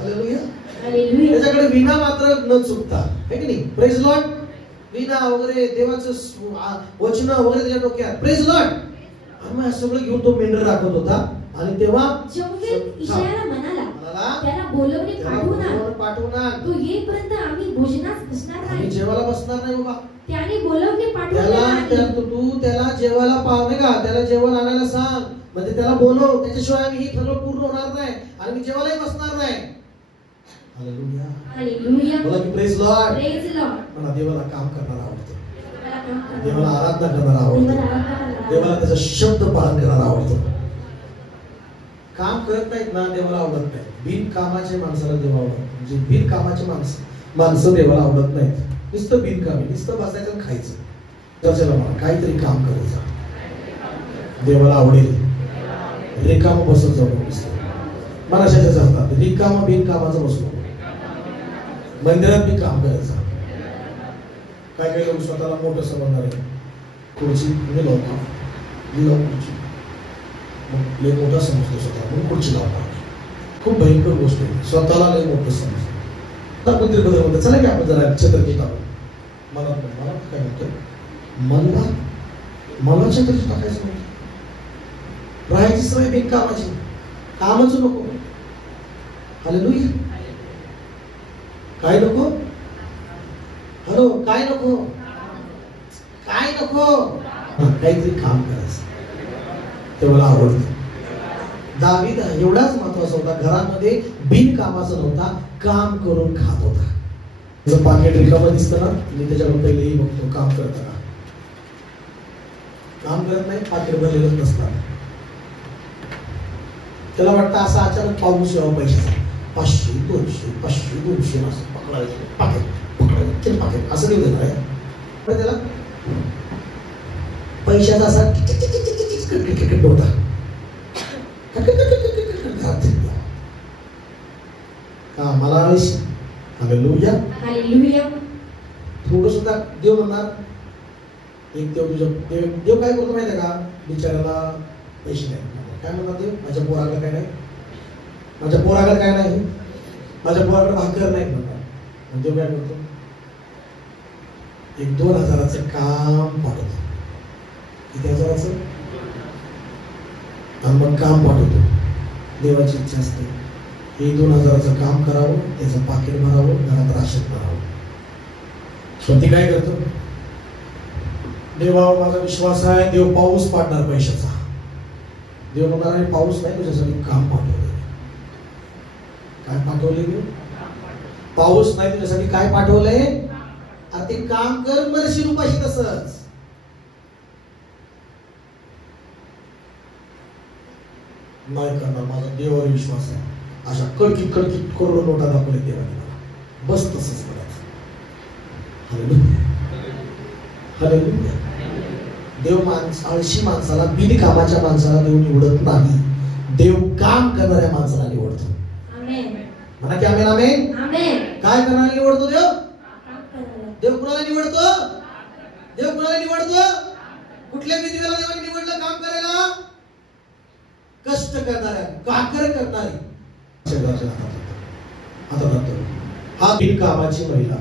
hallelujah. त्याच्याकडे विना मात्र न चुकता, है की नाही? Praise Lord. विना वगैरे देवाचं वचन वगैरे त्याच्या डोक्यात. Praise Lord. आम्ही सगळं घेऊन तो मेंढर राखत होता. आणि तेव्हा इशायाला म्हणाला, त्याला बोलवणे पाठवणार. तू येईपर्यंत आम्ही भोजनास बसणार नाही. जेवायला बसणार नाही बाबा. त्याने बोलवणे पाठवले. तू त्याला जेवायला पाहणे का, त्याला जेवण आणायला सांग. म्हणजे त्याला बोलव, त्याच्याशिवाय आम्ही हे सगळं पूर्ण होणार नाही आणि मी जेवायलाही बसणार नाही. Hallelujah, hallelujah. बोला की प्रेज लॉर्ड. Praise Lord. मला देवाला काम करणारा आवडतो. देवाला आराधना करणारा आवडतो. देवाला त्याचा शब्द पालन करणारा आवडतो. काम करत नाहीत ना, देवाला आवडत नाही. बिनकामाचे माणसाला देवा आवडत. म्हणजे बिनकामाचे माणसं देवाला आवडत नाहीत. नुसतं बिनकामी, नुसतं बसायचं आणि खायचं. त्याच्याला मला काहीतरी काम करायचं. देवाला आवडेल. रिकाम बसत जाऊ नुसतं. मनाशाच्या चालतात. रिकामा बिनकामाचं बसलो. मंदिरात बी काम करायचं. काय काय लोक स्वतःला मोठं समजणार आहे. खुर्ची मी लावतो, खुर्ची लय मोठा समजतो स्वतः, म्हणून खुर्ची लावणार. खूप भयंकर गोष्ट आहे. स्वतःला लय मोठं समजतो. मंदिर बदल म्हणतात, चला की आपण जरा छत्रकी टाकू. मला काय म्हणतोय? मला छत्रकी टाकायचं म्हणतो. राहायची सवय बिनकामाची, कामच नको. हालेलुया. काय नको? हॅलो, काय नको, काय नको, काहीतरी काम करायचं, ते मला आवडतं. दावीद एवढाच महत्वाचा होता, घरामध्ये बिनकामाचा नव्हता, काम करून खात होता. जर पाकिट रिकामं दिसतं ना, मी त्याच्याकडे पहिलेही बघतो, काम करताना. काम करत नाही, पाकिट भरलेलंच नसतं. त्याला वाटतं असं अचानक पाऊस यावा पैशाचा, 500 200 500 200 असं पकडायचं, पाकिट पाकिट असं नाही देणार आहे त्याला. पैशाचा असा होता, मला हालेलुया हालेलुया. थोडं सुद्धा देव म्हणणार, एक देव तुझ्या देव काय करतो माहिती आहे का, बिचाराला पैसे नाही, काय म्हणणार देव, माझ्या पोराकडे काय नाही, माझ्या पोराकडे काय नाही, माझ्या पोराकडे भाकर नाही म्हणणार. देव काय करतो, 1-2 हजाराचं काम पाठवतो. किती हजाराचं, आणि मग काम पाठवतो. देवाची इच्छा असते 1-2 हजाराचं काम करावं, त्याचं पाकिट भरावं, घरात राशन भरावं. स्वतः काय करतो, देवावर माझा विश्वास आहे, देव पाऊस पाडणार पैशाचा. देव म्हणणार आहे पाऊस नाही, तुझ्यासाठी काम पाठवले. काय पाठवले देव, पाऊस नाही तुझ्यासाठी, काय पाठवलंय, ते काम कर, मरशील उपाशी तसंच. नाही करणार, माझा देवावर विश्वास आहे. अशा कडकीत करोडो नोटा दाखवले देवाने मला, बस तसंच करायचं. हालेलुया. देव आळशी माणसाला, बिनकामाच्या माणसाला देव निवडत नाही, देव काम करणाऱ्या माणसाला निवडतो. म्हणा की आमेन आमेन. काय करणारा निवडतो देव, देव कुणाला निवडतो, देव कुणाला निवडतो, कुठल्या विधीला देवाने निवडलं काम करायला, कष्ट करणाऱ्या, काकर करणारी. आता हा बिनकामाची महिला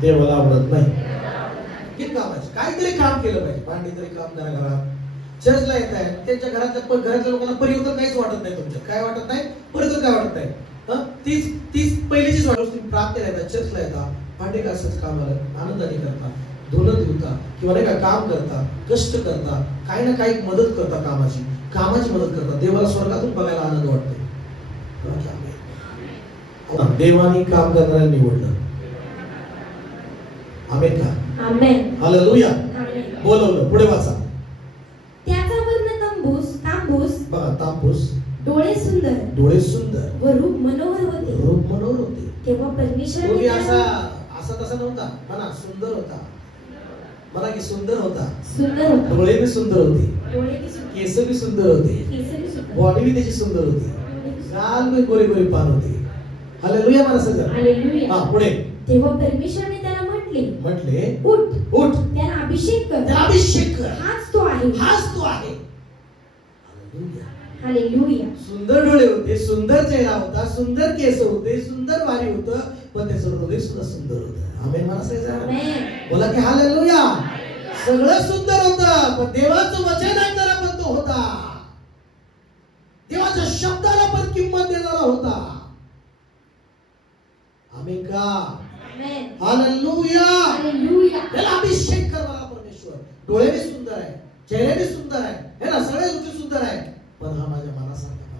देवाला आवडत नाही. बिनकामाची काहीतरी काम केलं पाहिजे, भांडी तरी काम करा, घरात चर्चला येत आहे, त्यांच्या घरातल्या लोकांना परिवर्तन काहीच वाटत नाही. तुमच्यात काय वाटत नाही, परिवर्तन काय वाटत नाही, तीच पहिलीचीच वाटत. तुम्ही प्रार्थनेला येतात, चर्चला येतात, भांडे घासायचं काम आलं, आनंदाने करता, धुणं धुता, किंवा नाही का काम करता, कष्ट करता, काही ना काही मदत करता, कामाची मदत करता, देवाला स्वर्गातून बघायला आनंद वाटतो. देवानी काम करणाऱ्या निवडलं. आमेन का, आमेन. हालेलुया. बोलवलं, पुढे वाचा. त्याचा वर्ण तांबूस बघा, तांबूस, डोळे सुंदर व रूप मनोहर होते. तेव्हा परमेश्वराने असा तसा नव्हता, म्हणा सुंदर होता, म्हणा की सुंदर होता. डोळे भी सुंदर होते, केस भी सुंदर होते, बॉडी भी त्याची सुंदर होती, गाल भी गोरे गोरे पान होते. हालेलुया म्हणा सगळं. हालेलुया. पुढे. तेव्हा परमेश्वराने त्याला म्हटले, उठ, त्याला अभिषेक कर, हाच तो आहे. हालेलुया. सुंदर डोळे होते, सुंदर चेहरा होता, सुंदर केस होते, सुंदर वारी होतं, पण त्याचं हृदय सुद्धा सुंदर होतं. आमेन म्हणा सगळं. बोला की हालेलुया. सगळं सुंदर होतं, पण देवाचं वचन ऐकणारा पण तो होता, देवाच्या शब्दाला पण किंमत देणारा होता. आमेन का, हालेलुया. त्याला अभिषेक कर मला परमेश्वर. डोळे भी सुंदर आहे, चेहरे भी सुंदर आहे, हे ना सगळे गोष्टी सुंदर आहे, पण हा माझ्या मनासारखा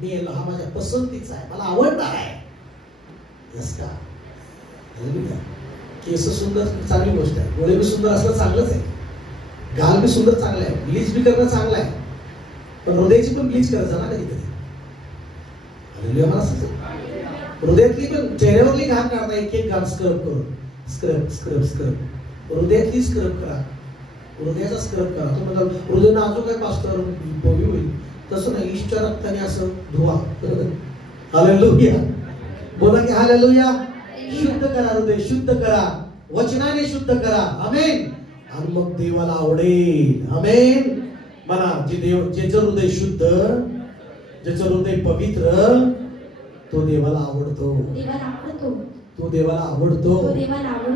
आहे, हा माझ्या पसंतीचा आहे, मला आवडणार आहे. का हालेलुया. केस सुंदर चांगली गोष्ट आहे, डोळे भी सुंदर असणं चांगलंच आहे, गाल भी सुंदर चांगलं आहे, ब्लीच भी करणं चांगलं आहे, पण हृदयाची पण ब्लीच करायचं ना कधी कधी. हालेलुया. मला हृदयातली पण, चेहऱ्यावरली घाण काढता, एक घाण स्क्रब करून, स्क्रब हृदयातली स्क्रब करा, हृदयाचा स्क्रब करा. तो म्हणा हृदय नाजूक आहे पास्टर, होईल तसं नाही, ईश्वच्या रक्ताने असं धुवा. हालेलुया. बोला की हालेलुया. शुद्ध करा, हृदय शुद्ध करा, वचनाने शुद्ध करा. आमेन. आणि मग देवाला आवडेल. आमेन. म्हणा, ज्याचं हृदय शुद्ध, ज्याचं हृदय पवित्र, तो देवाला आवडतो. तो देवाला आवडतो.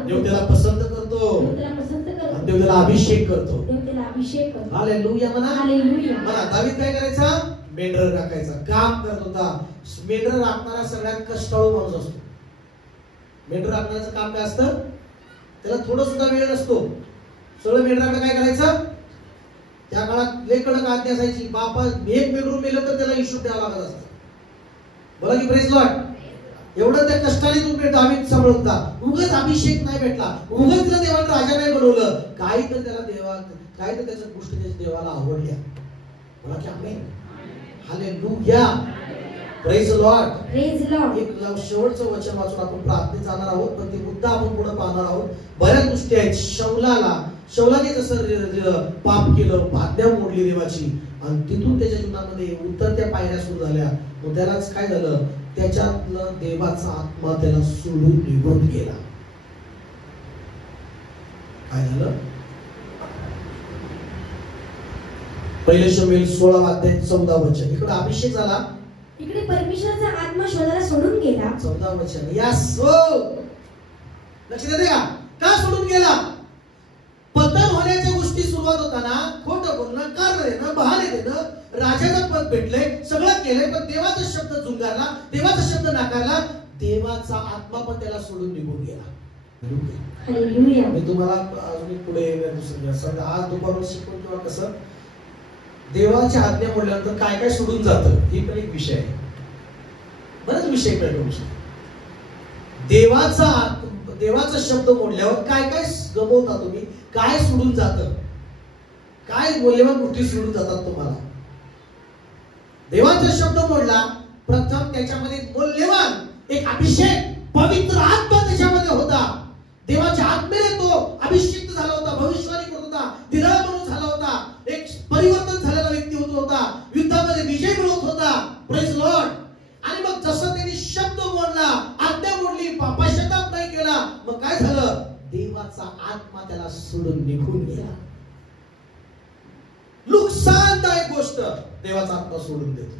देव त्याला पसंत करतो, आणि देव त्याला अभिषेक करतो. हालेलुया म्हणा. म्हणा, दावीद काय करायचा, मेंढर राखायचा, काम करत होता. मेंढर राखणारा सगळ्यात कष्टाळू माणूस असतो. मेंढर राखण्याचं काम काय असतं? त्याला थोडं सुद्धा वेळ नसतो. सगळं मेंढराकडे काय करायचं? त्या काळात लय कडक आज्ञा असायची. बापा एक मेंढरू मेलं तर त्याला हिशोब द्यावा लागत असतो. बघा की प्रेज लॉर्ड. एवढं त्या कष्टाने तुम्ही दावीद सांभाळत होता. उगाच अभिषेक नाही भेटला, उगाच त्याला देवाने राजा नाही बनवलं. काही तर त्याला काही तर त्याच्या गोष्टी त्याच्या देवाला आवडल्या. बोला की amen. Hallelujah. Praise Lord. Praise Lord. एक शेवटचं वचन वाचून आपण प्रार्थनेत जाणार आहोत, पण ते मुद्दा आपण पुढे पाहणार आहोत. बऱ्याच गोष्टी आहेत. शौलाने जसं पाप केलं, आज्ञा मोडली देवाची, आणि तिथून त्याच्या जीवनामध्ये उतरत्या पायऱ्या सुरू झाल्या. मग त्यालाच काय झालं? त्याच्यातलं देवाचा आत्मा त्याला सोडून निघून गेला. काय झालं? पहिले शमूएल 16 अध्याय 14 वचन. इकडे अभिषेक झाला, इकडे परमेश्वराचा आत्मा शौलाला सोडून गेला. 14 वचन. यस. लक्षात येते का? का सोडून गेला? पतन होण्याच्या गोष्टी सुरुवात होताना खोटं बोलणं, कारण देणं, बहाणे देणं, राजाला पद भेटले, सगळं केलंय, पण देवाचा शब्द झुंगारला, देवाचा शब्द नाकारला, देवाचा आत्मा पण त्याला सोडून निघून गेला. हालेलुया. मी तुम्हाला अजून पुढे आज दुपारून शिकवून किंवा कसं देवाच्या आज्ञा मोडल्यानंतर काय काय सोडून जातं हे पण एक विषय आहे. बरेच विषय कळू शकतो. देवाचा शब्द मोडल्यावर काय काय गमवता तुम्ही, काय सोडून जातं, काय मौल्यवान गोष्टी सोडून जातात तुम्हाला. देवाचा शब्द मोडला, प्रथम त्याच्यामध्ये मौल्यवान एक अभिषेक, पवित्र आत्मा त्याच्यामध्ये होता. देवाच्या आत्म्याने तो अभिषेक झाला होता, भविष्यवाणी करत होता, दिराळ म्हणून झाला होता, एक परिवर्तन झालेला व्यक्ती होता, युद्धामध्ये विजय मिळवत होता. Praise Lord. आणि मग जसं त्यांनी शब्द मोडला, आज्ञा मोडली, पश्चाताप नाही केला, मग काय झालं? देवाचा आत्मा त्याला सोडून निघून गेला. नुकसानदायक गोष्ट देवाचा आत्मा सोडून देतो.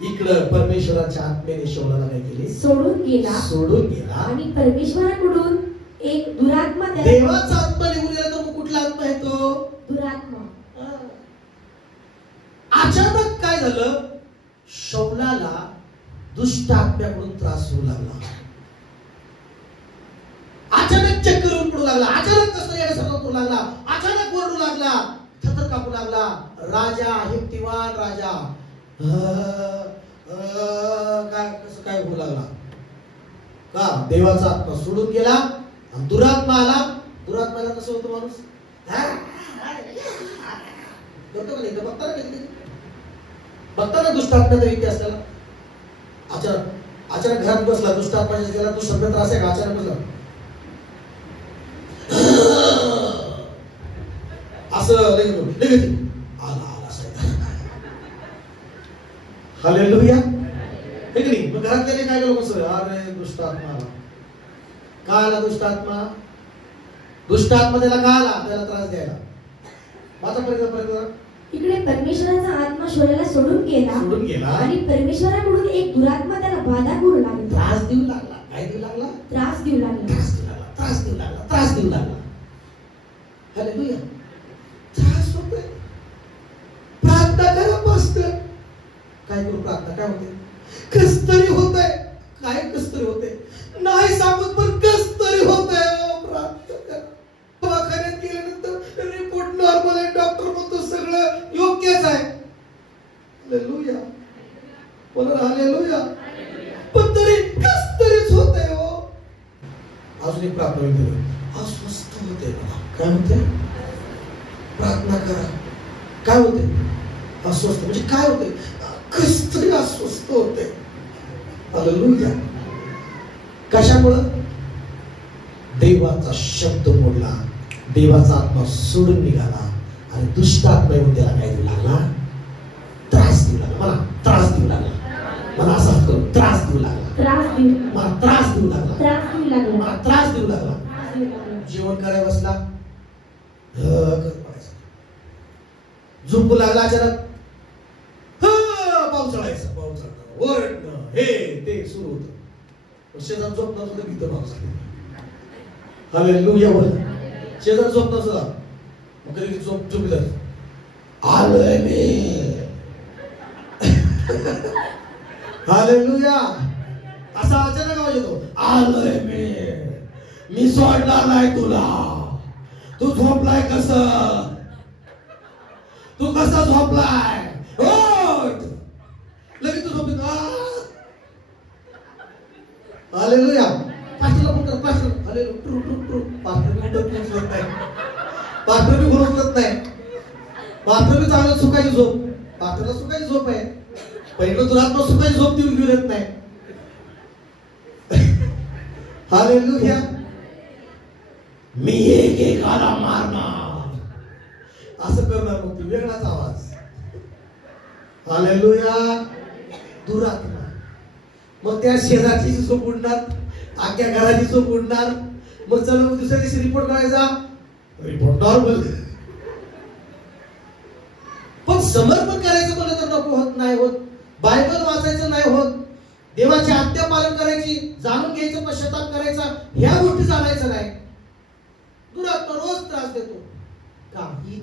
इकडं परमेश्वराच्या आत्म्याने शौलाला काय केले? सोडून गेला. आणि परमेश्वराकडून एक दुरात्मा, देवाचा आत्मा निघून गेला तर मग कुठला आत्मा येतो? दुरात्मा. अचानक काय झालं? शौलाला दुष्ट आत्म्याकडून त्रास होऊ लागला. अचानक चक्कर येऊन पडू लागला, अचानक कसं येण्यासारखं करू लागला, अचानक ओरडू लागला, थर कापू लागला. राजा, हिमतीवान राजा काय कसं काय होऊ लागला? का? देवाचा आत्मा सोडून गेला आणि दुरात्मा आला. दुरात्म्याला कसं होतं माणूस? बघता ना दुष्ट आत्म्याचा व्यक्ती असल्याला. अचानक घरात बसला, दुष्ट आत्म्याच्या गेला, तो सध्या त्रास आहे का? अचानक बसला असं लगेच आला सैतान. हालेलुया. ठीक नाही? मग घरातल्याने काय केलं? कसं? अरे दुष्ट आत्मा आला. का आला दुष्ट आत्मा? दुष्ट आत्मा त्याला का आला? त्याला त्रास द्यायला. माझा प्रयत्न इकडे परमेश्वराचा आत्मा शौलाला सोडून गेला आणि परमेश्वराकडून एक दुरात्मा त्याला बाधा करू लागला, त्रास देऊ लागला. काय देऊ लागला? त्रास देऊ लागला. हालेलुया. त्रास होतोय. प्रार्थना करा मस्त. काय करू? प्रार्थना काय होते? कस्तरी होतंय. काय कस्तरी होते? नाही सांगत पण कस्तरी होतंय. प्रार्थना करा. दवाखान्यात गेल्यानंतर रिपोर्ट नॉर्मल आहे, डॉक्टर म्हणतो सगळं योग्यच आहे. हालेलुया. बोला हालेलुया. पण तरी कस्तरीच होतंय हो. अजून एक प्रार्थना होते. अस्वस्थ होते. काय म्हणते? प्रार्थना करा. काय होते? अस्वस्थ. म्हणजे काय होते? कस्तरी अस्वस्थ होते. हालेलुया. कशामुळं? देवाचा शब्द मोडला, देवाचा आत्मा सोडून निघाला आणि दुष्ट आत्मा येऊन त्याला काय देऊ लागला? त्रास देऊ लागला. मला त्रास देऊ लागला. मला असा त्रास देऊ लागला. मला त्रास देऊ लागला. मला त्रास देऊ लागला. जेवण करायला बसला, झोपू लागला. अचानक पावसाळायचं, ओरडणं, हे ते सुरू होतं. शेजार झोपणार सुद्धा भीत पावसाळा. हालेलुया. शेजार झोपणार सुद्धा मग कधी झोपलं आलोय मी. हालेलुया. असा अचानक आवाज येतो, आलोय मी सोडणार नाही तुला. तू झोपलाय कसं? तू कसा झोपलाय? उठ. लगेच तू झोपतो. हालेलुया. पास्टरला फोन कर, pastor. Hallelujah. True true true. Pastor बी उठत नाही. पास्टर बी उठत नाही. पास्टर बी चांगलं सुखाची झोप. पास्टरला सुखाची झोप आहे. पहिलं तुला आत्मा सुखाची झोप देऊन घेऊन येत नाही. हालेलुया. मी एकेकाला मारणार असं करणार. मग ती वेगळाच आवाज. हालेलुया. दुरात्मा. मग त्या शेजारची झोप उडणार, आख्या घराची झोप उडणार. मग चला मग दुसऱ्या दिवशी रिपोर्ट करायचा, रिपोर्ट नॉर्मल. पण समर्पण करायचं म्हणलं तर नको होत, नाही होत. बायबल वाचायचं नाही होत. देवाची आज्ञा पालन करायची, जाणून घ्यायचं, पश्चाताप करायचा, ह्या गोष्टी चालायचं नाही. दुरात्मा रोज त्रास देतो. काही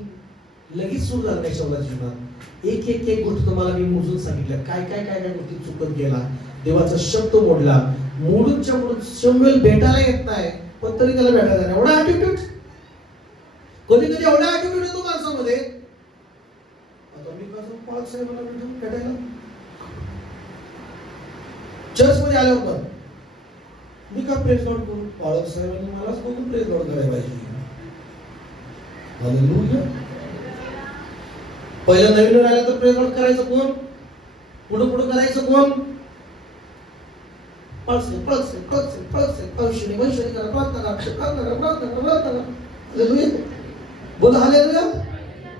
लगेच सुरू झालं नाही शौला जीवनात. एक गोष्ट तुम्हाला मी मोजून सांगितलं. काय काय काय काय गोष्टी चुकत गेला. देवाचा शब्द मोडला. मोडूनच्या मोडून शम्युएल भेटायला येत नाही, पण तरी त्याला भेटायला नाही. एवढा ऍटिट्यूड. कधी कधी एवढा ऍटिट्यूड येतो माणसामध्ये. आता मी कसं पाळक साहेबांना भेटायला चर्च मध्ये आल्यावर पण मी का प्रेज लॉर्ड करू? पाळक साहेबांनी मलाच बघून प्रेज लॉर्ड करायला पाहिजे. हालेलुया. पहिला नवीन आलं तर प्रेज लॉर्ड करायचं कोण? पुढं पुढं करायचं कोण? पळसे पळसे पळसे पळसे पळशे वैशे करा, प्रार्थना करा, प्रार्थना करा, प्रार्थना करा, प्रार्थना करा. हालेलुया. बोला हालेलुया.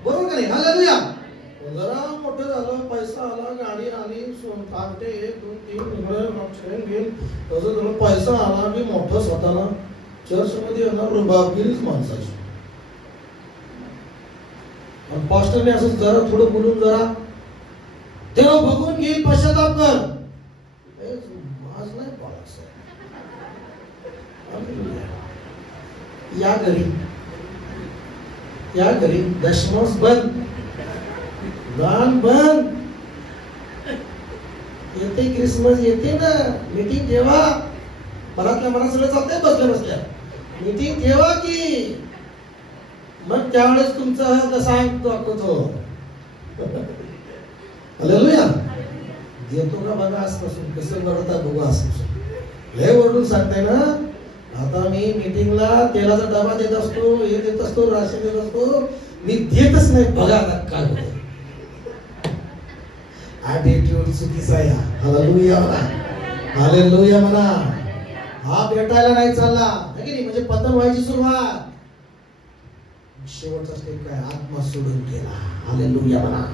बरोबर का नाही? हालेलुया. जरा मोठं झालं, पैसा आला, गाडी आली, कागदे 1 2 3 चेन घेऊन तसं तुला पैसा आला की मोठं स्वतःला चर्च मध्ये येणार रुबाबगिरीच माणसाची. आणि पास्टरने असं जरा थोडं बोलून जरा तेव्हा बघून घेईल, पश्चाताप कर. आज नाही पाळायचं. या घरी दशमांश बंद, दान बंद. येते क्रिसमस, येते ना मीटिंग ठेवा. मनातल्या मनात सगळं चालतंय बसल्या बसल्या. मीटिंग ठेवा की मग त्यावेळेस तुमचा कसा दाखवतो. हालेलुया. देतो का बघा आजपासून, कसं बघता बघू आजपासून. लय ओरडून सांगताय ना. आता मी मीटिंगला तेलाचा डबा देत असतो, हे देत असतो, राशन देत असतो. मी देतच नाही. बघा आता काय होतं. ॲटिट्यूड चुकीचा आहे. हालेलुया म्हणा. हालेलुया म्हणा. हा भेटायला नाही चालला म्हणजे पतन व्हायची सुरुवात. शेवटचा स्टेप काय? आत्मा सोडून गेला. हालेलुया म्हणा.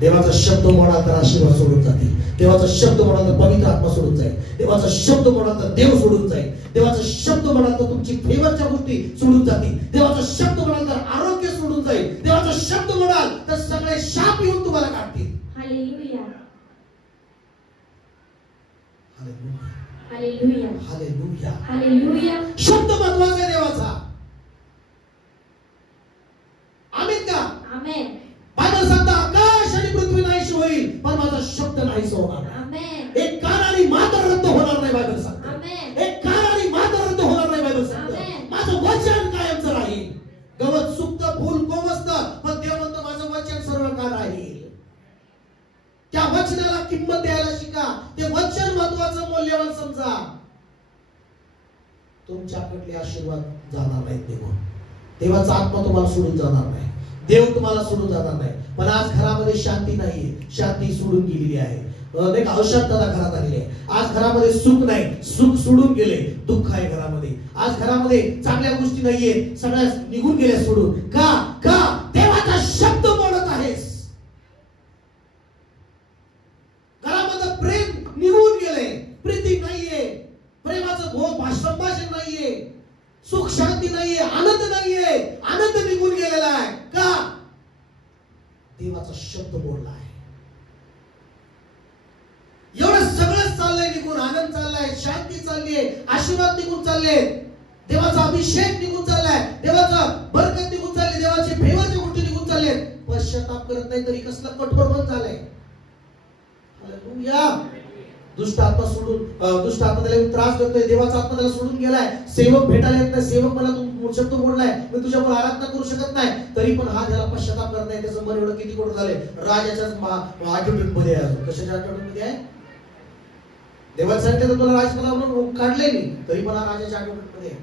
देवाचा शब्द मोडा तर आशीर्वाद सोडून जातील. देवाचा शब्द मोडा तर पवित्र आत्मा सोडून जाईल. देवाचा शब्द मोडा तर देव सोडून जाईल. देवाचा शब्द मोडा तर तुमची फेवरच्या गोष्टी सोडून जातील. देवाचा शब्द मोडाल तर आरोग्य सोडून जाईल. देवाचा शब्द मोडाल तर सगळे शाप येऊन तुम्हाला काढतील. हालेलुया. हालेलुया. हालेलुया. हालेलुया. शब्द महत्वाचा आहे देवाचा. आमेन का? आमेन. बायबल सांगता आकाश आणि पृथ्वी नाहीशी होईल पण माझा शब्द नाहीसा होणार. आमेन. एक कान आणि मान रद्द होणार नाही. बायबल सांगते. आमेन. एक कान आणि मान रद्द होणार नाही. बायबल सांगते. माझं वचन कायमचं राहील. गवत सुकतं, फूल कोमसतं, पण देव म्हणतो माझं वचन सर्व काळ राहील. त्या वचनाला किंमत द्यायला शिका. ते वचन महत्वाचं, मौल्यवान समजा. तुमच्याकडले आशीर्वाद जाणार नाहीत निघून. देवाचा आत्मा तुम्हाला सोडून जाणार नाही. देव तुम्हाला सोडून जाणार नाही. पण आज घरामध्ये शांती नाहीये. शांती सोडून गेलेली आहे. नाही का? अशांतता घरात आलेली आहे. आज घरामध्ये सुख नाही. सुख सोडून गेले. दुःख आहे घरामध्ये. आज घरामध्ये चांगल्या गोष्टी नाहीये. सगळ्या निघून गेल्या सोडून. का? का? देवाचा शब्द मोडत आहेस. घरामध्ये प्रेम निघून गेले. प्रीती नाहीये. प्रेमाचं संभाषण नाहीये. सुख शांती नाहीये. आनंद नाहीये. आनंद निघून गेलेला आहे. का? देवाचा शब्द बोलला आहे. एवढं सगळं चाललंय निघून. आनंद चाललाय, शांती चाललीये, आशीर्वाद निघून चालले, देवाचा अभिषेक निघून चाललाय, देवाचा बरकत निघून चालली, देवाचे फेवरच्या गोष्टी निघून चालले. पश्चाताप करत नाही तरी कसला कठोर मन झालंय. हालेलुया. दुष्ट आत्मा त्याला त्रास देतोय, देवाचा आत्मा त्याला सोडून गेलाय, सेवक भेटायला येत नाही, सेवक मला तू शब्द बोललाय, मी तुझ्यावर आराधना करू शकत नाही, तरी पण हा त्याला पश्चाताप करत नाही. त्याचं मन एवढं किती कोण झालंय, राजाच्याच ॲटिट्यूड मध्ये आहे. कशाच्या ॲटिट्यूड मध्ये आहे? देवाने सांगितलं तुला राजपदावरून काढले मी, तरी पण हा राजाच्या ॲटिट्यूड मध्ये आहे.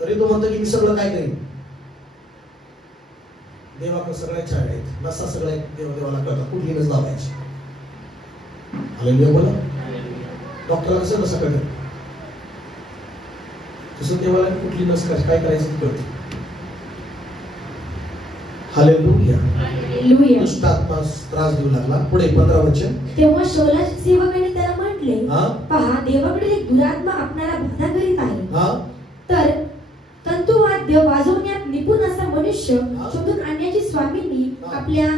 तरी तो म्हणतो की मी सगळं काय करेन. देवाकडे सगळ्या छान आहेत, नसा सगळ्या देवाला कळतात, कुठली नस लावायची. हालेलुया बोला. डॉक्टरला कसं नसा कळतं, तसं देवाला कुठली नस काय करायचं कळतं. हालेलुया. दुष्ट आत्मा त्रास देऊ लागला. पुढे 15 वचन. तेव्हा शौलाच्या सेवकाने त्याला म्हटले, पहा देवाकडे एक दुरात्मा आपल्याला बाधा करीत आहे, तर तंतुवाद्य वाजवण्यात निपुण असा मनुष्य शोधून आणण्याची स्वामींनी आपल्या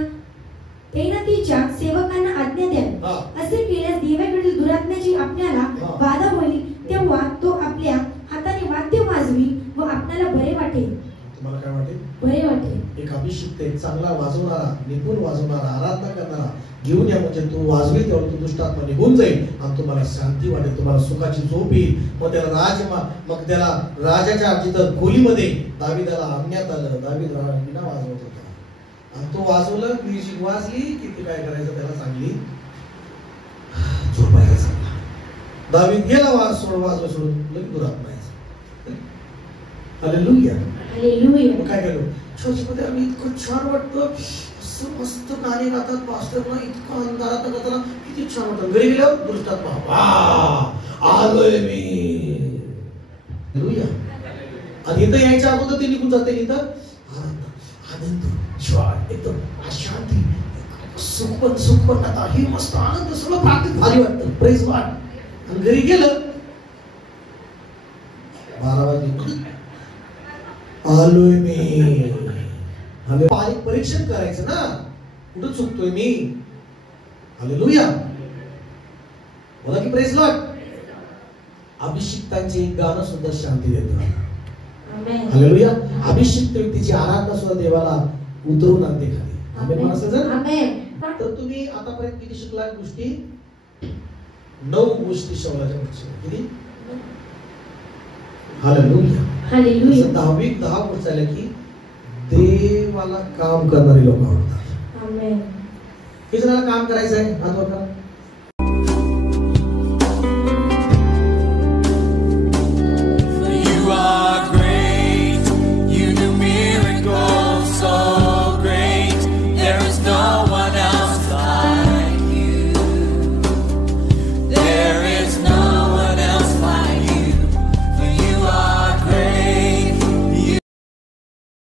तैनातीच्या सेवकांना आज्ञा द्यावी. असे केल्यास देवाकडील दुरात्म्याची आपल्याला बाधा होईल, तेव्हा तो आपल्या हाताने वाद्य वाजवी व आपल्याला बरे वाटेल. तुम्हाला काय वाटेल? बरे वाटेल. एक अभिषिक्त, एक चांगला वाजवणारा, निपुण वाजवणारा, आराधना करणारा घेऊन या, म्हणजे तू वाजवी तेव्हा तू दुष्ट आत्मा निघून जाईल आणि तुम्हाला शांती वाटेल, तुम्हाला सुखाची झोप येईल. मग त्याला राजाच्या जिथं खोलीमध्ये दावीदाला आणण्यात आलं. दावीद विणा वाजवत होता आणि तो वाजवलं, म्युझिक वाजली की ती काय करायचं, त्याला चांगली झोपायला सांगला. दावीद गेला वाजवा सोडून, लगेच दुरात्मा यायचा. हालेलुया. हालेलुया. काय केलं, चर्चमध्ये आम्ही इतकं छान वाटतं, मस्त गाणे गातात पास्टरना, इतकं अंधारात गाताना किती छान वाटतं. घरी गेल्यावर दुष्टात्मा, आलोय मी. हालेलुया. आणि इथं यायच्या अगोदर ते निघून जाते. इथं आनंद, जॉय, एकदम शांती, सुख पण आता हे मस्त आनंद, सगळं प्राप्त भारी वाटतं. Praise God. आणि घरी गेलं 12 वाजले, आलोय मी. परीक्षण करायचं ना, कुठं चुकतोय मी. हालेलुया. बोला की प्रेज लॉर्ड. अभिषिक्तांचे एक गाणं सुद्धा शांती देतं. हालेलुया. अभिषिक्त व्यक्तीची आराधना सुद्धा देवाला उतरवून आणते खाली. आमेन म्हणा. तर तुम्ही आतापर्यंत किती शिकला गोष्टी? 9 गोष्टी शौलाच्या पुस्तकात. किती? हालेलुया. हालेलुया. 10 गोष्टी झाल्या की देवाला काम करणारी लोक आवडतात. आमेन. किती जणांना काम करायचं आहे? हात वर करा.